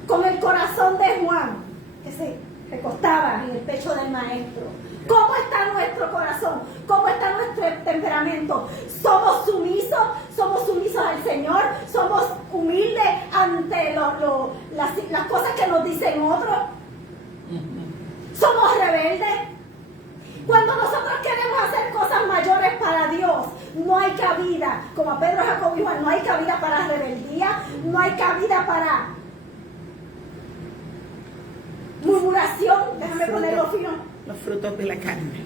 con el corazón de Juan, que se recostaba en el pecho del maestro. ¿Cómo está nuestro corazón? ¿Cómo está nuestro temperamento? ¿Somos sumisos? ¿Somos sumisos al Señor? ¿Somos humildes ante las cosas que nos dicen otros? ¿Somos rebeldes? Cuando nosotros queremos hacer cosas mayores para Dios, no hay cabida, como a Pedro, Jacobo y Juan, no hay cabida para rebeldía, no hay cabida para murmuración, déjame ponerlo fino. Los frutos de la carne.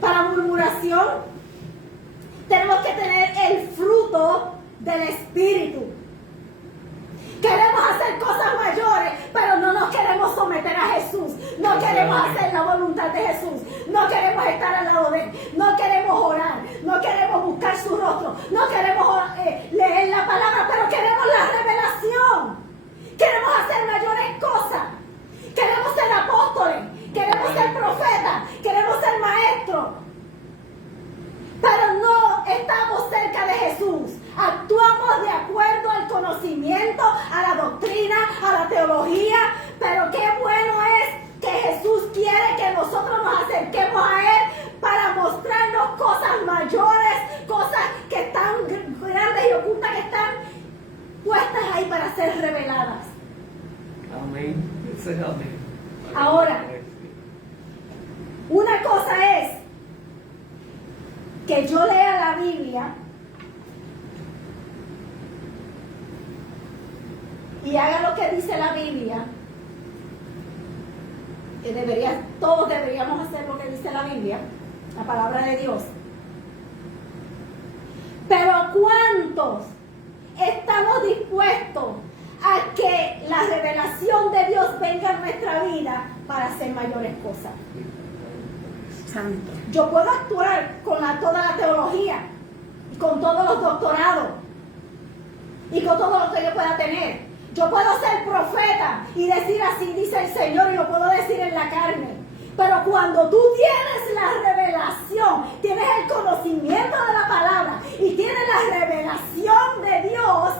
Para murmuración, tenemos que tener el fruto del Espíritu. Queremos hacer cosas mayores, pero no nos queremos someter a Jesús. No queremos hacer la voluntad de Jesús. No queremos estar al lado de Él. No queremos orar. No queremos buscar su rostro. No queremos leer la palabra, pero queremos la revelación. Queremos hacer mayores cosas. Queremos ser apóstoles. Queremos ser profetas, queremos ser maestros, pero no estamos cerca de Jesús. Actuamos de acuerdo al conocimiento, a la doctrina, a la teología, pero qué bueno es que Jesús quiere que nosotros nos acerquemos a Él para mostrarnos cosas mayores, cosas que están grandes y ocultas, que están puestas ahí para ser reveladas. Amén. Ese es amén. Ahora, una cosa es que yo lea la Biblia y haga lo que dice la Biblia, que todos deberíamos hacer lo que dice la Biblia, la palabra de Dios. Pero ¿cuántos estamos dispuestos a que la revelación de Dios venga a nuestra vida para hacer mayores cosas? Santo. Yo puedo actuar con toda la teología, y con todos los doctorados, y con todo lo que yo pueda tener. Yo puedo ser profeta y decir así dice el Señor, y lo puedo decir en la carne. Pero cuando tú tienes la revelación, tienes el conocimiento de la palabra y tienes la revelación de Dios,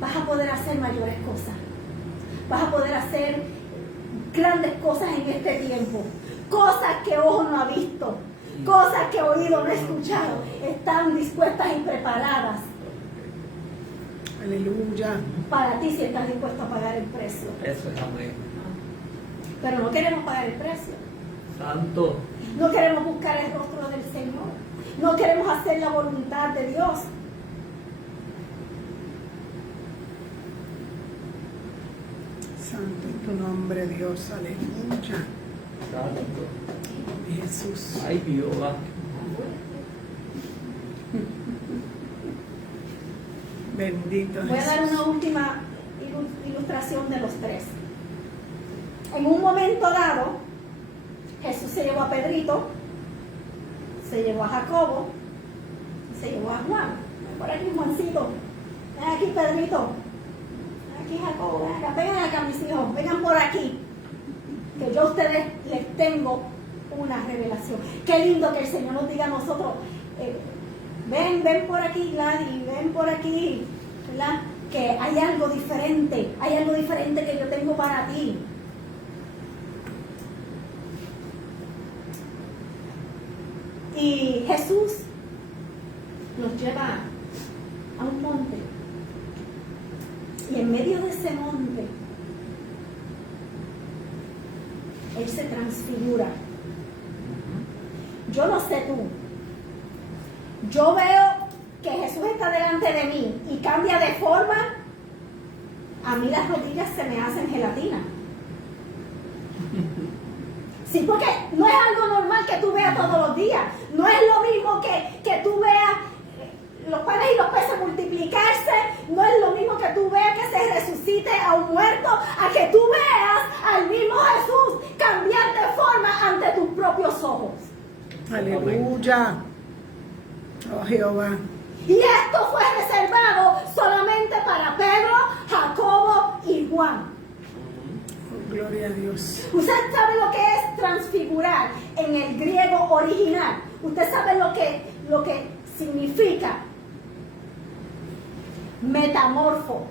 vas a poder hacer mayores cosas. Vas a poder hacer grandes cosas en este tiempo. Cosas que ojo no ha visto. Cosas que oído no ha escuchado. Están dispuestas y preparadas Aleluya. para ti si estás dispuesto a pagar el precio. Eso es amén. Pero no queremos pagar el precio. Santo. No queremos buscar el rostro del Señor. No queremos hacer la voluntad de Dios. Santo es tu nombre, Dios. Aleluya. Santo. Jesús. Ay, Jehová. Bendito Voy a dar Jesús. una última ilustración de los tres. En un momento dado, Jesús se llevó a Pedrito, se llevó a Jacobo, y se llevó a Juan. Ven por aquí, Juancito. Ven aquí, Pedrito. Ven aquí, Jacobo. Vengan acá, mis hijos. Vengan por aquí. Que yo a ustedes les tengo una revelación. Qué lindo que el Señor nos diga a nosotros. Ven por aquí, Gladys, ven por aquí, ¿verdad? Que hay algo diferente que yo tengo para ti. Y Jesús nos lleva a un monte. Y en medio de ese monte, Él se transfigura. Yo no sé tú. Yo veo que Jesús está delante de mí y cambia de forma. A mí las rodillas se me hacen gelatina. Sí, porque no es algo normal que tú veas todos los días. No es lo mismo que tú veas los panes y los peces multiplicarse. No es lo mismo que tú veas que se resucite a un muerto, a que tú veas al mismo Jesús cambiar de forma ante tus propios ojos. Aleluya. Oh Jehová. Y esto fue reservado solamente para Pedro, Jacobo y Juan. Oh, gloria a Dios. Usted sabe lo que es transfigurar en el griego original. Usted sabe lo que significa metamorfo.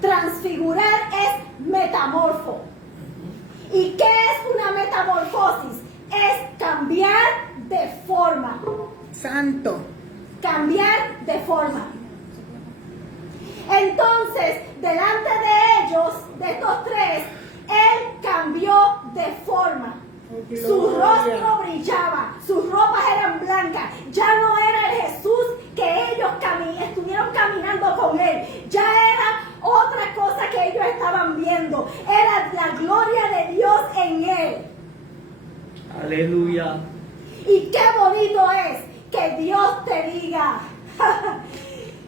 Transfigurar es metamorfo. ¿Y qué es una metamorfosis? Es cambiar de forma. Santo. Cambiar de forma. Entonces, delante de ellos, de estos tres, Él cambió de forma. Oh, Su gloria. rostro brillaba, sus ropas eran blancas. Ya no era el Jesús que ellos estuvieron caminando con Él. Ya era otra cosa que ellos estaban viendo. Era la gloria de Dios en Él. Aleluya. Y qué bonito es que Dios te diga,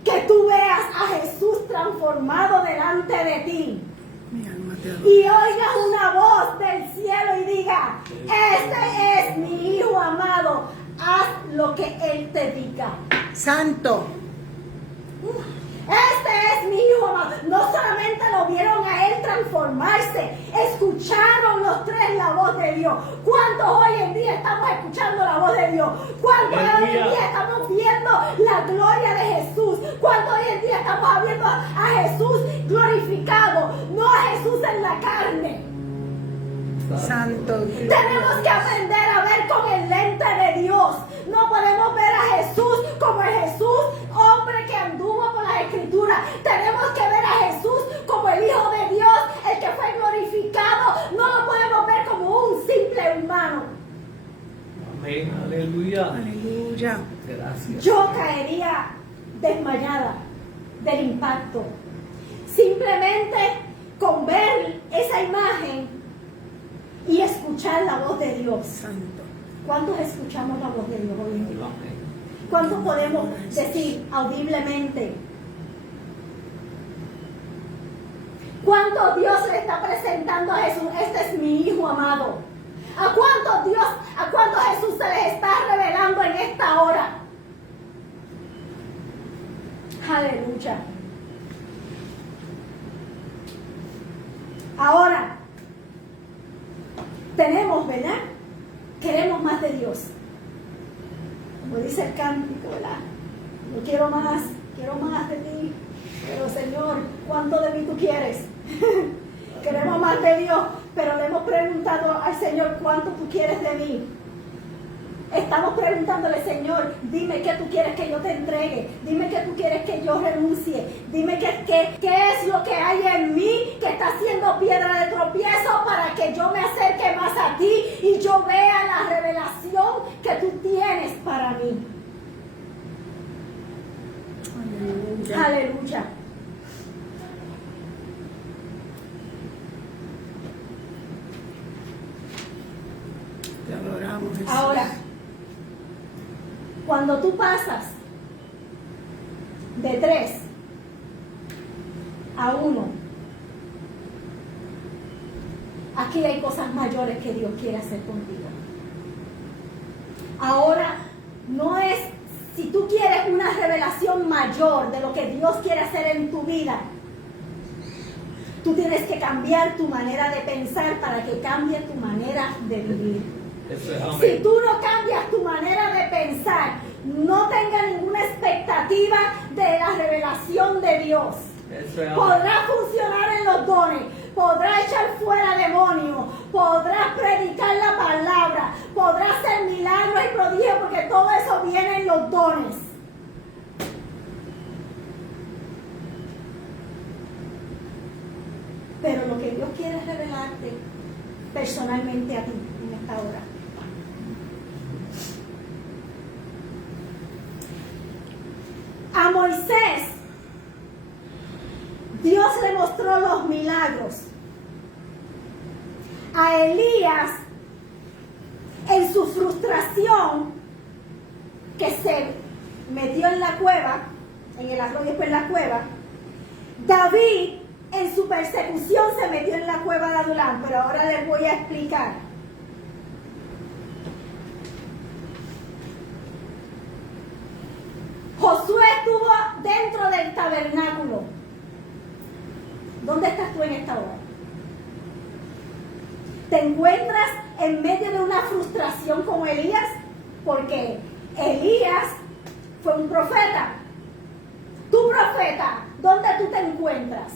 que tú veas a Jesús transformado delante de ti. Mi alma te adora. Y oigas una voz del cielo y diga, este es mi Hijo amado, haz lo que Él te diga. Santo. Este es mi Hijo amado. No solamente lo vieron a Él transformarse, escucharon los tres la voz de Dios. ¿Cuántos hoy en día estamos escuchando la voz de Dios? ¿Cuántos hoy en día estamos viendo la gloria de Jesús? ¿Cuántos hoy en día estamos viendo a Jesús glorificado? No a Jesús en la carne. Santo. Tenemos que aprender a ver con el lente de Dios. No podemos ver a Jesús como el Jesús, hombre que anduvo por las Escrituras. Tenemos que ver a Jesús como el Hijo de Dios, el que fue glorificado. No lo podemos ver como un simple humano. Amén. Aleluya. Aleluya. Gracias. Yo caería desmayada del impacto. Simplemente con ver esa imagen y escuchar la voz de Dios. Santo. ¿Cuántos escuchamos la voz de Dios hoy en día? Amén. ¿Cuántos podemos decir audiblemente? ¿Cuánto Dios le está presentando a Jesús? Este es mi Hijo amado. ¿A cuánto Jesús se les está revelando en esta hora? Aleluya. Ahora, tenemos, ¿verdad? Queremos más de Dios. Como dice el cántico, ¿verdad? Yo quiero más de ti. Pero Señor, ¿cuánto de mí tú quieres? Queremos más de Dios, pero le hemos preguntado al Señor, ¿cuánto tú quieres de mí? Estamos preguntándole, Señor, dime qué tú quieres que yo te entregue, dime qué tú quieres que yo renuncie, dime qué es lo que hay en mí que está haciendo piedra de tropiezo para que yo me acerque más a ti y yo vea la revelación que tú tienes para mí. Aleluya. Aleluya. Te adoramos, Jesús. Ahora, cuando tú pasas de 3 a 1, aquí hay cosas mayores que Dios quiere hacer contigo. Ahora, no es, si tú quieres una revelación mayor de lo que Dios quiere hacer en tu vida, tú tienes que cambiar tu manera de pensar para que cambie tu manera de vivir. Eso es Si amén. tú no cambias tu manera de pensar, no tengas ninguna expectativa de la revelación de Dios. Eso es amén. Podrás funcionar en los dones, podrás echar fuera demonios, podrás predicar la palabra, podrás hacer milagros y prodigios, porque todo eso viene en los dones. Pero lo que Dios quiere es revelarte personalmente a ti en esta hora. A Moisés, Dios le mostró los milagros. A Elías, en su frustración, que se metió en la cueva, en el arroyo y después en la cueva. David, en su persecución, se metió en la cueva de Adulam, pero ahora les voy a explicar. Josué estuvo dentro del tabernáculo. ¿Dónde estás tú en esta hora? ¿Te encuentras en medio de una frustración como Elías? Porque Elías fue un profeta. Tu profeta, ¿dónde tú te encuentras?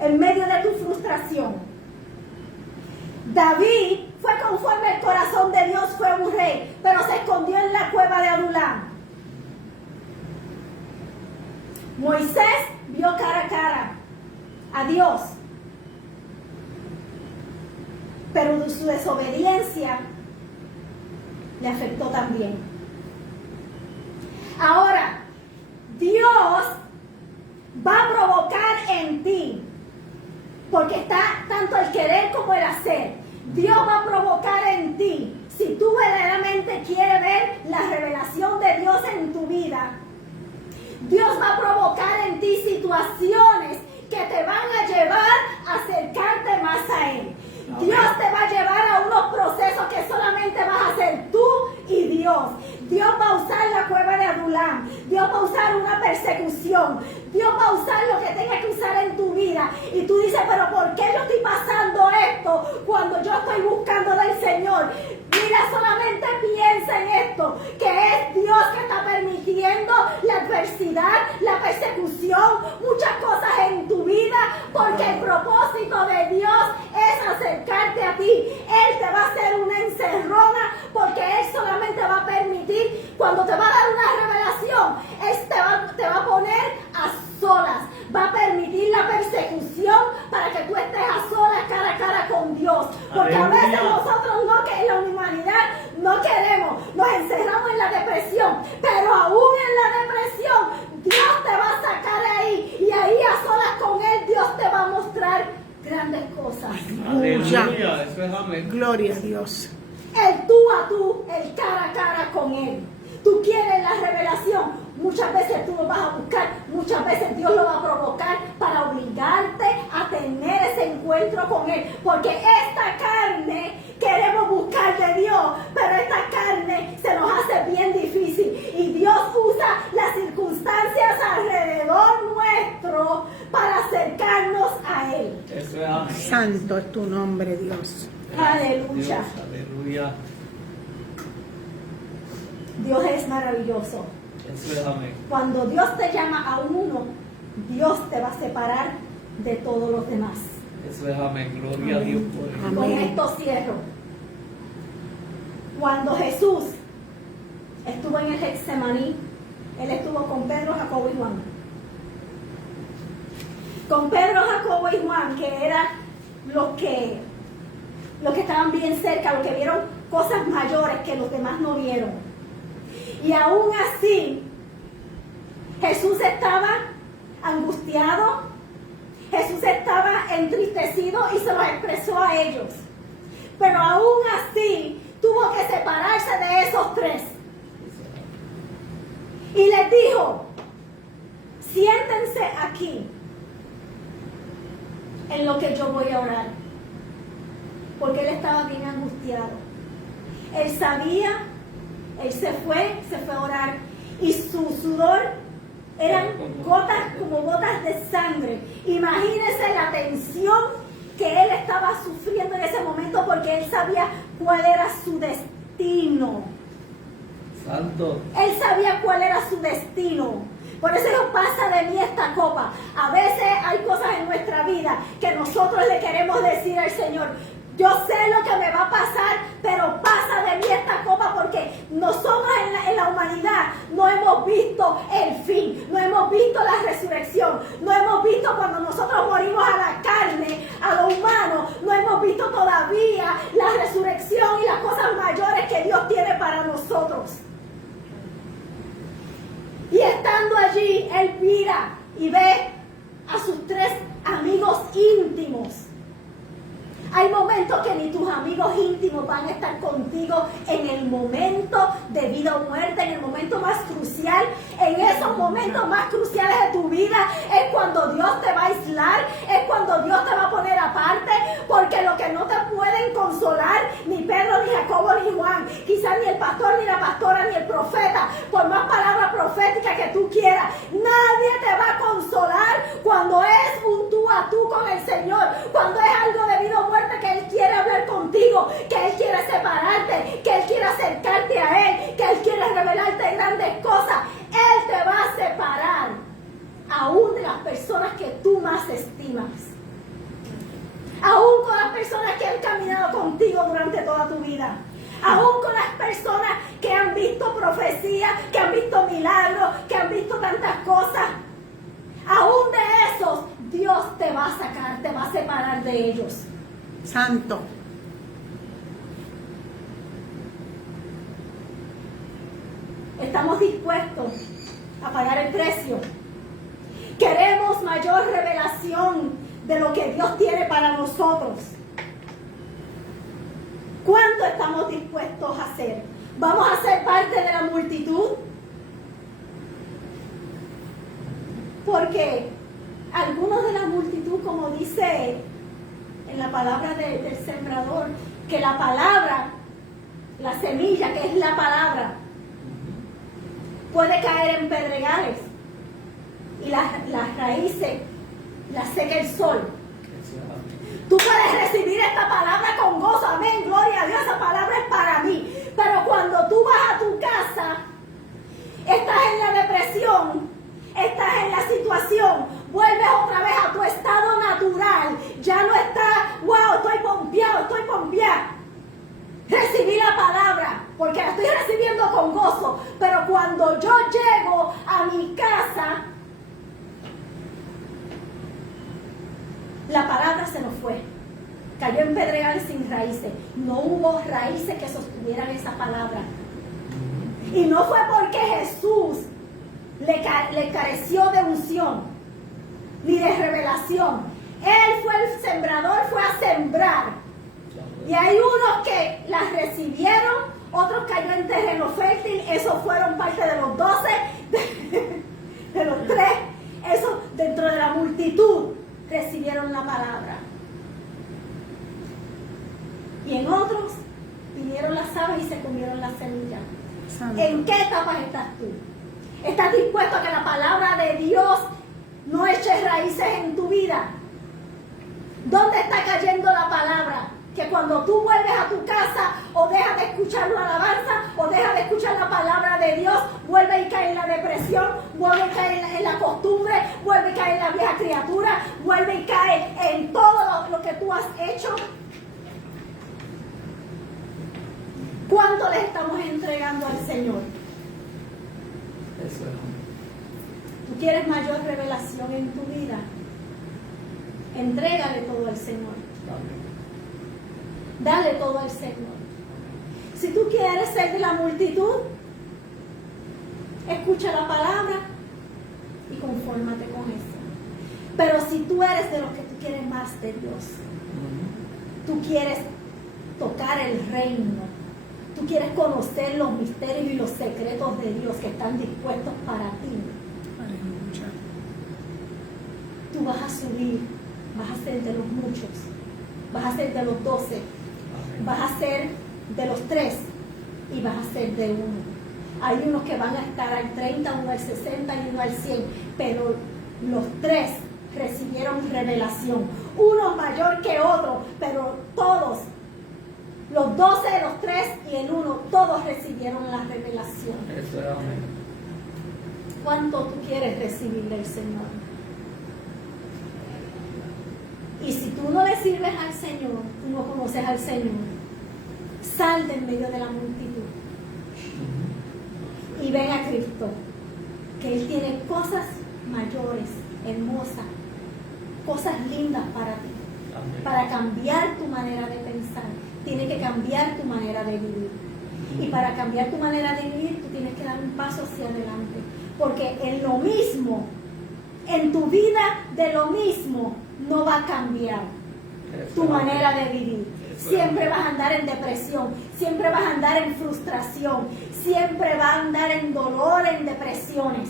En medio de tu frustración. David fue conforme al corazón de Dios, fue un rey, pero se escondió en la cueva de Adulam. Moisés vio cara a cara a Dios, pero su desobediencia le afectó también. Ahora, Dios va a provocar en ti, porque está tanto el querer como el hacer. Dios va a provocar en ti, si tú verdaderamente quieres ver la revelación de Dios en tu vida. Dios va a provocar en ti situaciones que te van a llevar a acercarte más a Él. Amén. Dios te va a llevar a unos procesos que solamente vas a hacer tú y Dios. Dios va a usar la cueva de Adulam. Dios va a usar una persecución. Dios va a usar lo que tenga que usar en tu vida. Y tú dices, pero ¿por qué yo estoy pasando esto cuando yo estoy buscando del Señor? Mira, solamente piensa en esto, que es Dios que está permitiendo la adversidad, la persecución, muchas cosas en tu vida, porque el propósito de Dios es acercarte a ti. Él te va a hacer una encerrona, porque Él solamente va a permitir, cuando te va a dar una revelación, Él te va a poner a solas, va a permitir la persecución para que tú estés a solas, cara a cara con Dios, porque a veces nosotros no, que en la humanidad no queremos, nos encerramos en la depresión, pero aún en la depresión Dios te va a sacar ahí, y ahí a solas con Él Dios te va a mostrar grandes cosas. Aleluya, eso es amén. Gloria a Dios. El tú a tú, el cara a cara con Él. Tú quieres la revelación, muchas veces tú lo vas a buscar, muchas veces Dios lo va a provocar para obligarte a tener ese encuentro con Él, porque esta carne queremos buscar de Dios, pero esta carne se nos hace bien difícil, y Dios usa las circunstancias alrededor nuestro para acercarnos a Él. Eso es amén. Santo es tu nombre, Dios. Aleluya. Dios, aleluya. Dios es maravilloso. Eso es amén. Cuando Dios te llama a uno, Dios te va a separar de todos los demás. Eso es amén. Gloria a Dios por eso. Amén. Con esto cierro. Cuando Jesús estuvo en el Getsemaní, Él estuvo con Pedro, Jacobo y Juan. Con Pedro, Jacobo y Juan, que eran los que estaban bien cerca, los que vieron cosas mayores que los demás no vieron. Y aún así, Jesús estaba angustiado, Jesús estaba entristecido y se lo expresó a ellos. Pero aún así, tú tuvo que separarse de esos tres. Y les dijo, siéntense aquí en lo que yo voy a orar. Porque él estaba bien angustiado. Él sabía, él se fue a orar. Y su sudor eran gotas como gotas de sangre. Imagínense la tensión que él estaba sufriendo en ese momento, porque él sabía cuál era su destino. Santo. Él sabía cuál era su destino. Por eso no pasa de mí esta copa. A veces hay cosas en nuestra vida que nosotros le queremos decir al Señor: yo sé lo que me va a pasar, pero pasa de mí esta copa, porque nosotros en la humanidad no hemos visto el fin, no hemos visto la resurrección, no hemos visto cuando nosotros morimos a la carne, a lo humano, no hemos visto todavía la resurrección y las cosas mayores que Dios tiene para nosotros. Y estando allí, él mira y ve a sus tres amigos íntimos. Hay momentos que ni tus amigos íntimos van a estar contigo en el momento de vida o muerte, en el momento más crucial. En esos momentos más cruciales de tu vida es cuando Dios te va a aislar, es cuando Dios te va a poner aparte, porque lo que no te pueden consolar, ni Pedro, ni Jacobo, ni Juan, quizás ni el pastor, ni la pastora, ni el profeta, por más palabra profética que tú quieras, nadie te va a consolar cuando es un tú a tú con el Señor, cuando es algo de vida o muerte, que Él quiere hablar contigo, que Él quiere separarte, que Él quiere acercarte a Él, que Él quiere revelarte grandes cosas. Él te va a separar aún de las personas que tú más estimas, aún con las personas que han caminado contigo durante toda tu vida, aún con las personas que han visto profecía, que han visto milagros, que han visto tantas cosas. Aún de esos, Dios te va a sacar, te va a separar de ellos. Santo. Estamos dispuestos a pagar el precio. Queremos mayor revelación de lo que Dios tiene para nosotros. ¿Cuánto estamos dispuestos a hacer? ¿Vamos a ser parte de la multitud? Porque algunos de la multitud, como dice en la palabra del sembrador, que la palabra, la semilla que es la palabra, puede caer en pedregales y las raíces las seca el sol. Tú puedes recibir esta palabra con gozo, amén, gloria a Dios, esa palabra es para mí. Pero cuando tú vas a tu casa, estás en la depresión, estás en la situación, vuelves otra vez a tu estado natural, ya no estás, wow, estoy pompeada. Recibí la palabra, porque la estoy recibiendo con gozo, pero cuando yo llego a mi casa, la palabra se nos fue, cayó en pedregal sin raíces, no hubo raíces que sostuvieran esa palabra. Y no fue porque Jesús le careció de unción ni de revelación. Él fue el sembrador, fue a sembrar. Y hay unos que las recibieron, otros cayó en terreno fértil, esos fueron parte de los 12, de los 3, esos dentro de la multitud recibieron la palabra. Y en otros vinieron las aves y se comieron la semilla. Santo. ¿En qué etapas estás tú? ¿Estás dispuesto a que la palabra de Dios no eche raíces en tu vida? ¿Dónde está cayendo la palabra? Que cuando tú vuelves a tu casa, o dejas de escuchar una alabanza, o dejas de escuchar la palabra de Dios, vuelve y cae en la depresión, vuelve y cae en la costumbre, vuelve y cae en la vieja criatura, vuelve y cae en todo lo que tú has hecho. ¿Cuánto le estamos entregando al Señor? Eso es. ¿Tú quieres mayor revelación en tu vida? Entrégale todo al Señor. Amén. Dale todo al Señor. Si tú quieres ser de la multitud, escucha la palabra y confórmate con eso. Pero si tú eres de los que tú quieres más de Dios, tú quieres tocar el reino, Tú quieres conocer los misterios y los secretos de Dios que están dispuestos para ti. Aleluya. Tú vas a subir, vas a ser de los muchos, vas a ser de los 12, vas a ser de los 3 y vas a ser de uno. Hay unos que van a estar al 30, uno al 60 y uno al 100, pero los 3 recibieron revelación. Uno mayor que otro, pero todos, los 12, los 3 y el 1, todos recibieron la revelación. Eso es amén. ¿Cuánto tú quieres recibir del Señor? Y si tú no le sirves al Señor, tú no conoces al Señor, sal de en medio de la multitud y ven a Cristo, que Él tiene cosas mayores, hermosas, cosas lindas para ti, Amén. para cambiar tu manera de pensar. Tiene que cambiar tu manera de vivir. Y para cambiar tu manera de vivir, tú tienes que dar un paso hacia adelante. Porque en lo mismo, en tu vida de lo mismo, no va a cambiar Eso tu es manera amén. de vivir. Eso es Siempre amén. vas a andar en depresión, siempre vas a andar en frustración, siempre vas a andar en dolor, en depresiones.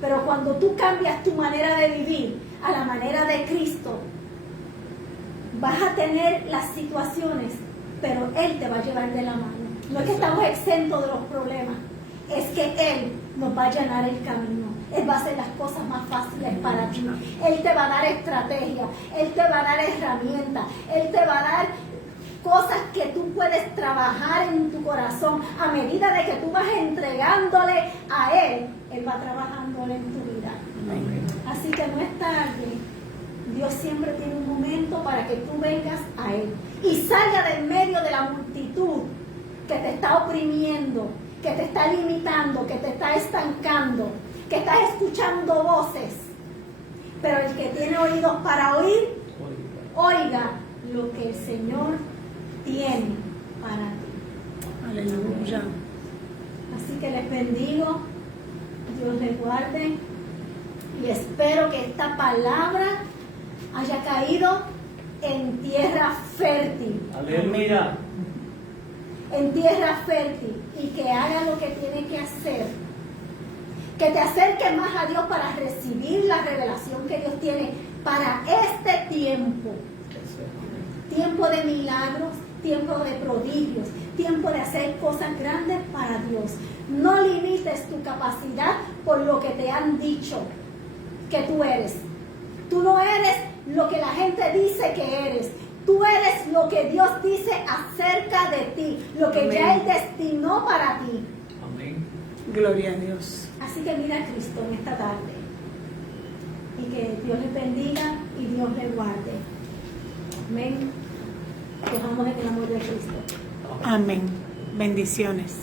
Pero cuando tú cambias tu manera de vivir a la manera de Cristo, vas a tener las situaciones, pero Él te va a llevar de la mano. No es que estamos exentos de los problemas, es que Él nos va a llenar el camino. Él va a hacer las cosas más fáciles para ti. Él te va a dar estrategia, Él te va a dar herramientas, Él te va a dar cosas que tú puedes trabajar en tu corazón. A medida de que tú vas entregándole a Él, Él va trabajándole en tu vida. Amén. Así que no es tarde. Dios siempre tiene un momento para que tú vengas a Él y salga de en medio de la multitud que te está oprimiendo, que te está limitando, que te está estancando, que estás escuchando voces. Pero el que tiene oídos para oír, oiga lo que el Señor tiene para ti. Aleluya. Así que les bendigo, Dios les guarde y espero que esta palabra haya caído en tierra fértil. Aleluya. En tierra fértil y que haga lo que tiene que hacer. Que te acerques más a Dios para recibir la revelación que Dios tiene para este tiempo. Eso es amén. Tiempo de milagros, tiempo de prodigios, tiempo de hacer cosas grandes para Dios. No limites tu capacidad por lo que te han dicho que tú eres. Tú no eres lo que la gente dice que eres. Tú eres lo que Dios dice acerca de ti, lo que ya Él destinó para ti. Amén. Gloria a Dios. Así que mira a Cristo en esta tarde. Y que Dios les bendiga y Dios les guarde. Amén. Dejamos en el amor de Cristo. Amén. Bendiciones.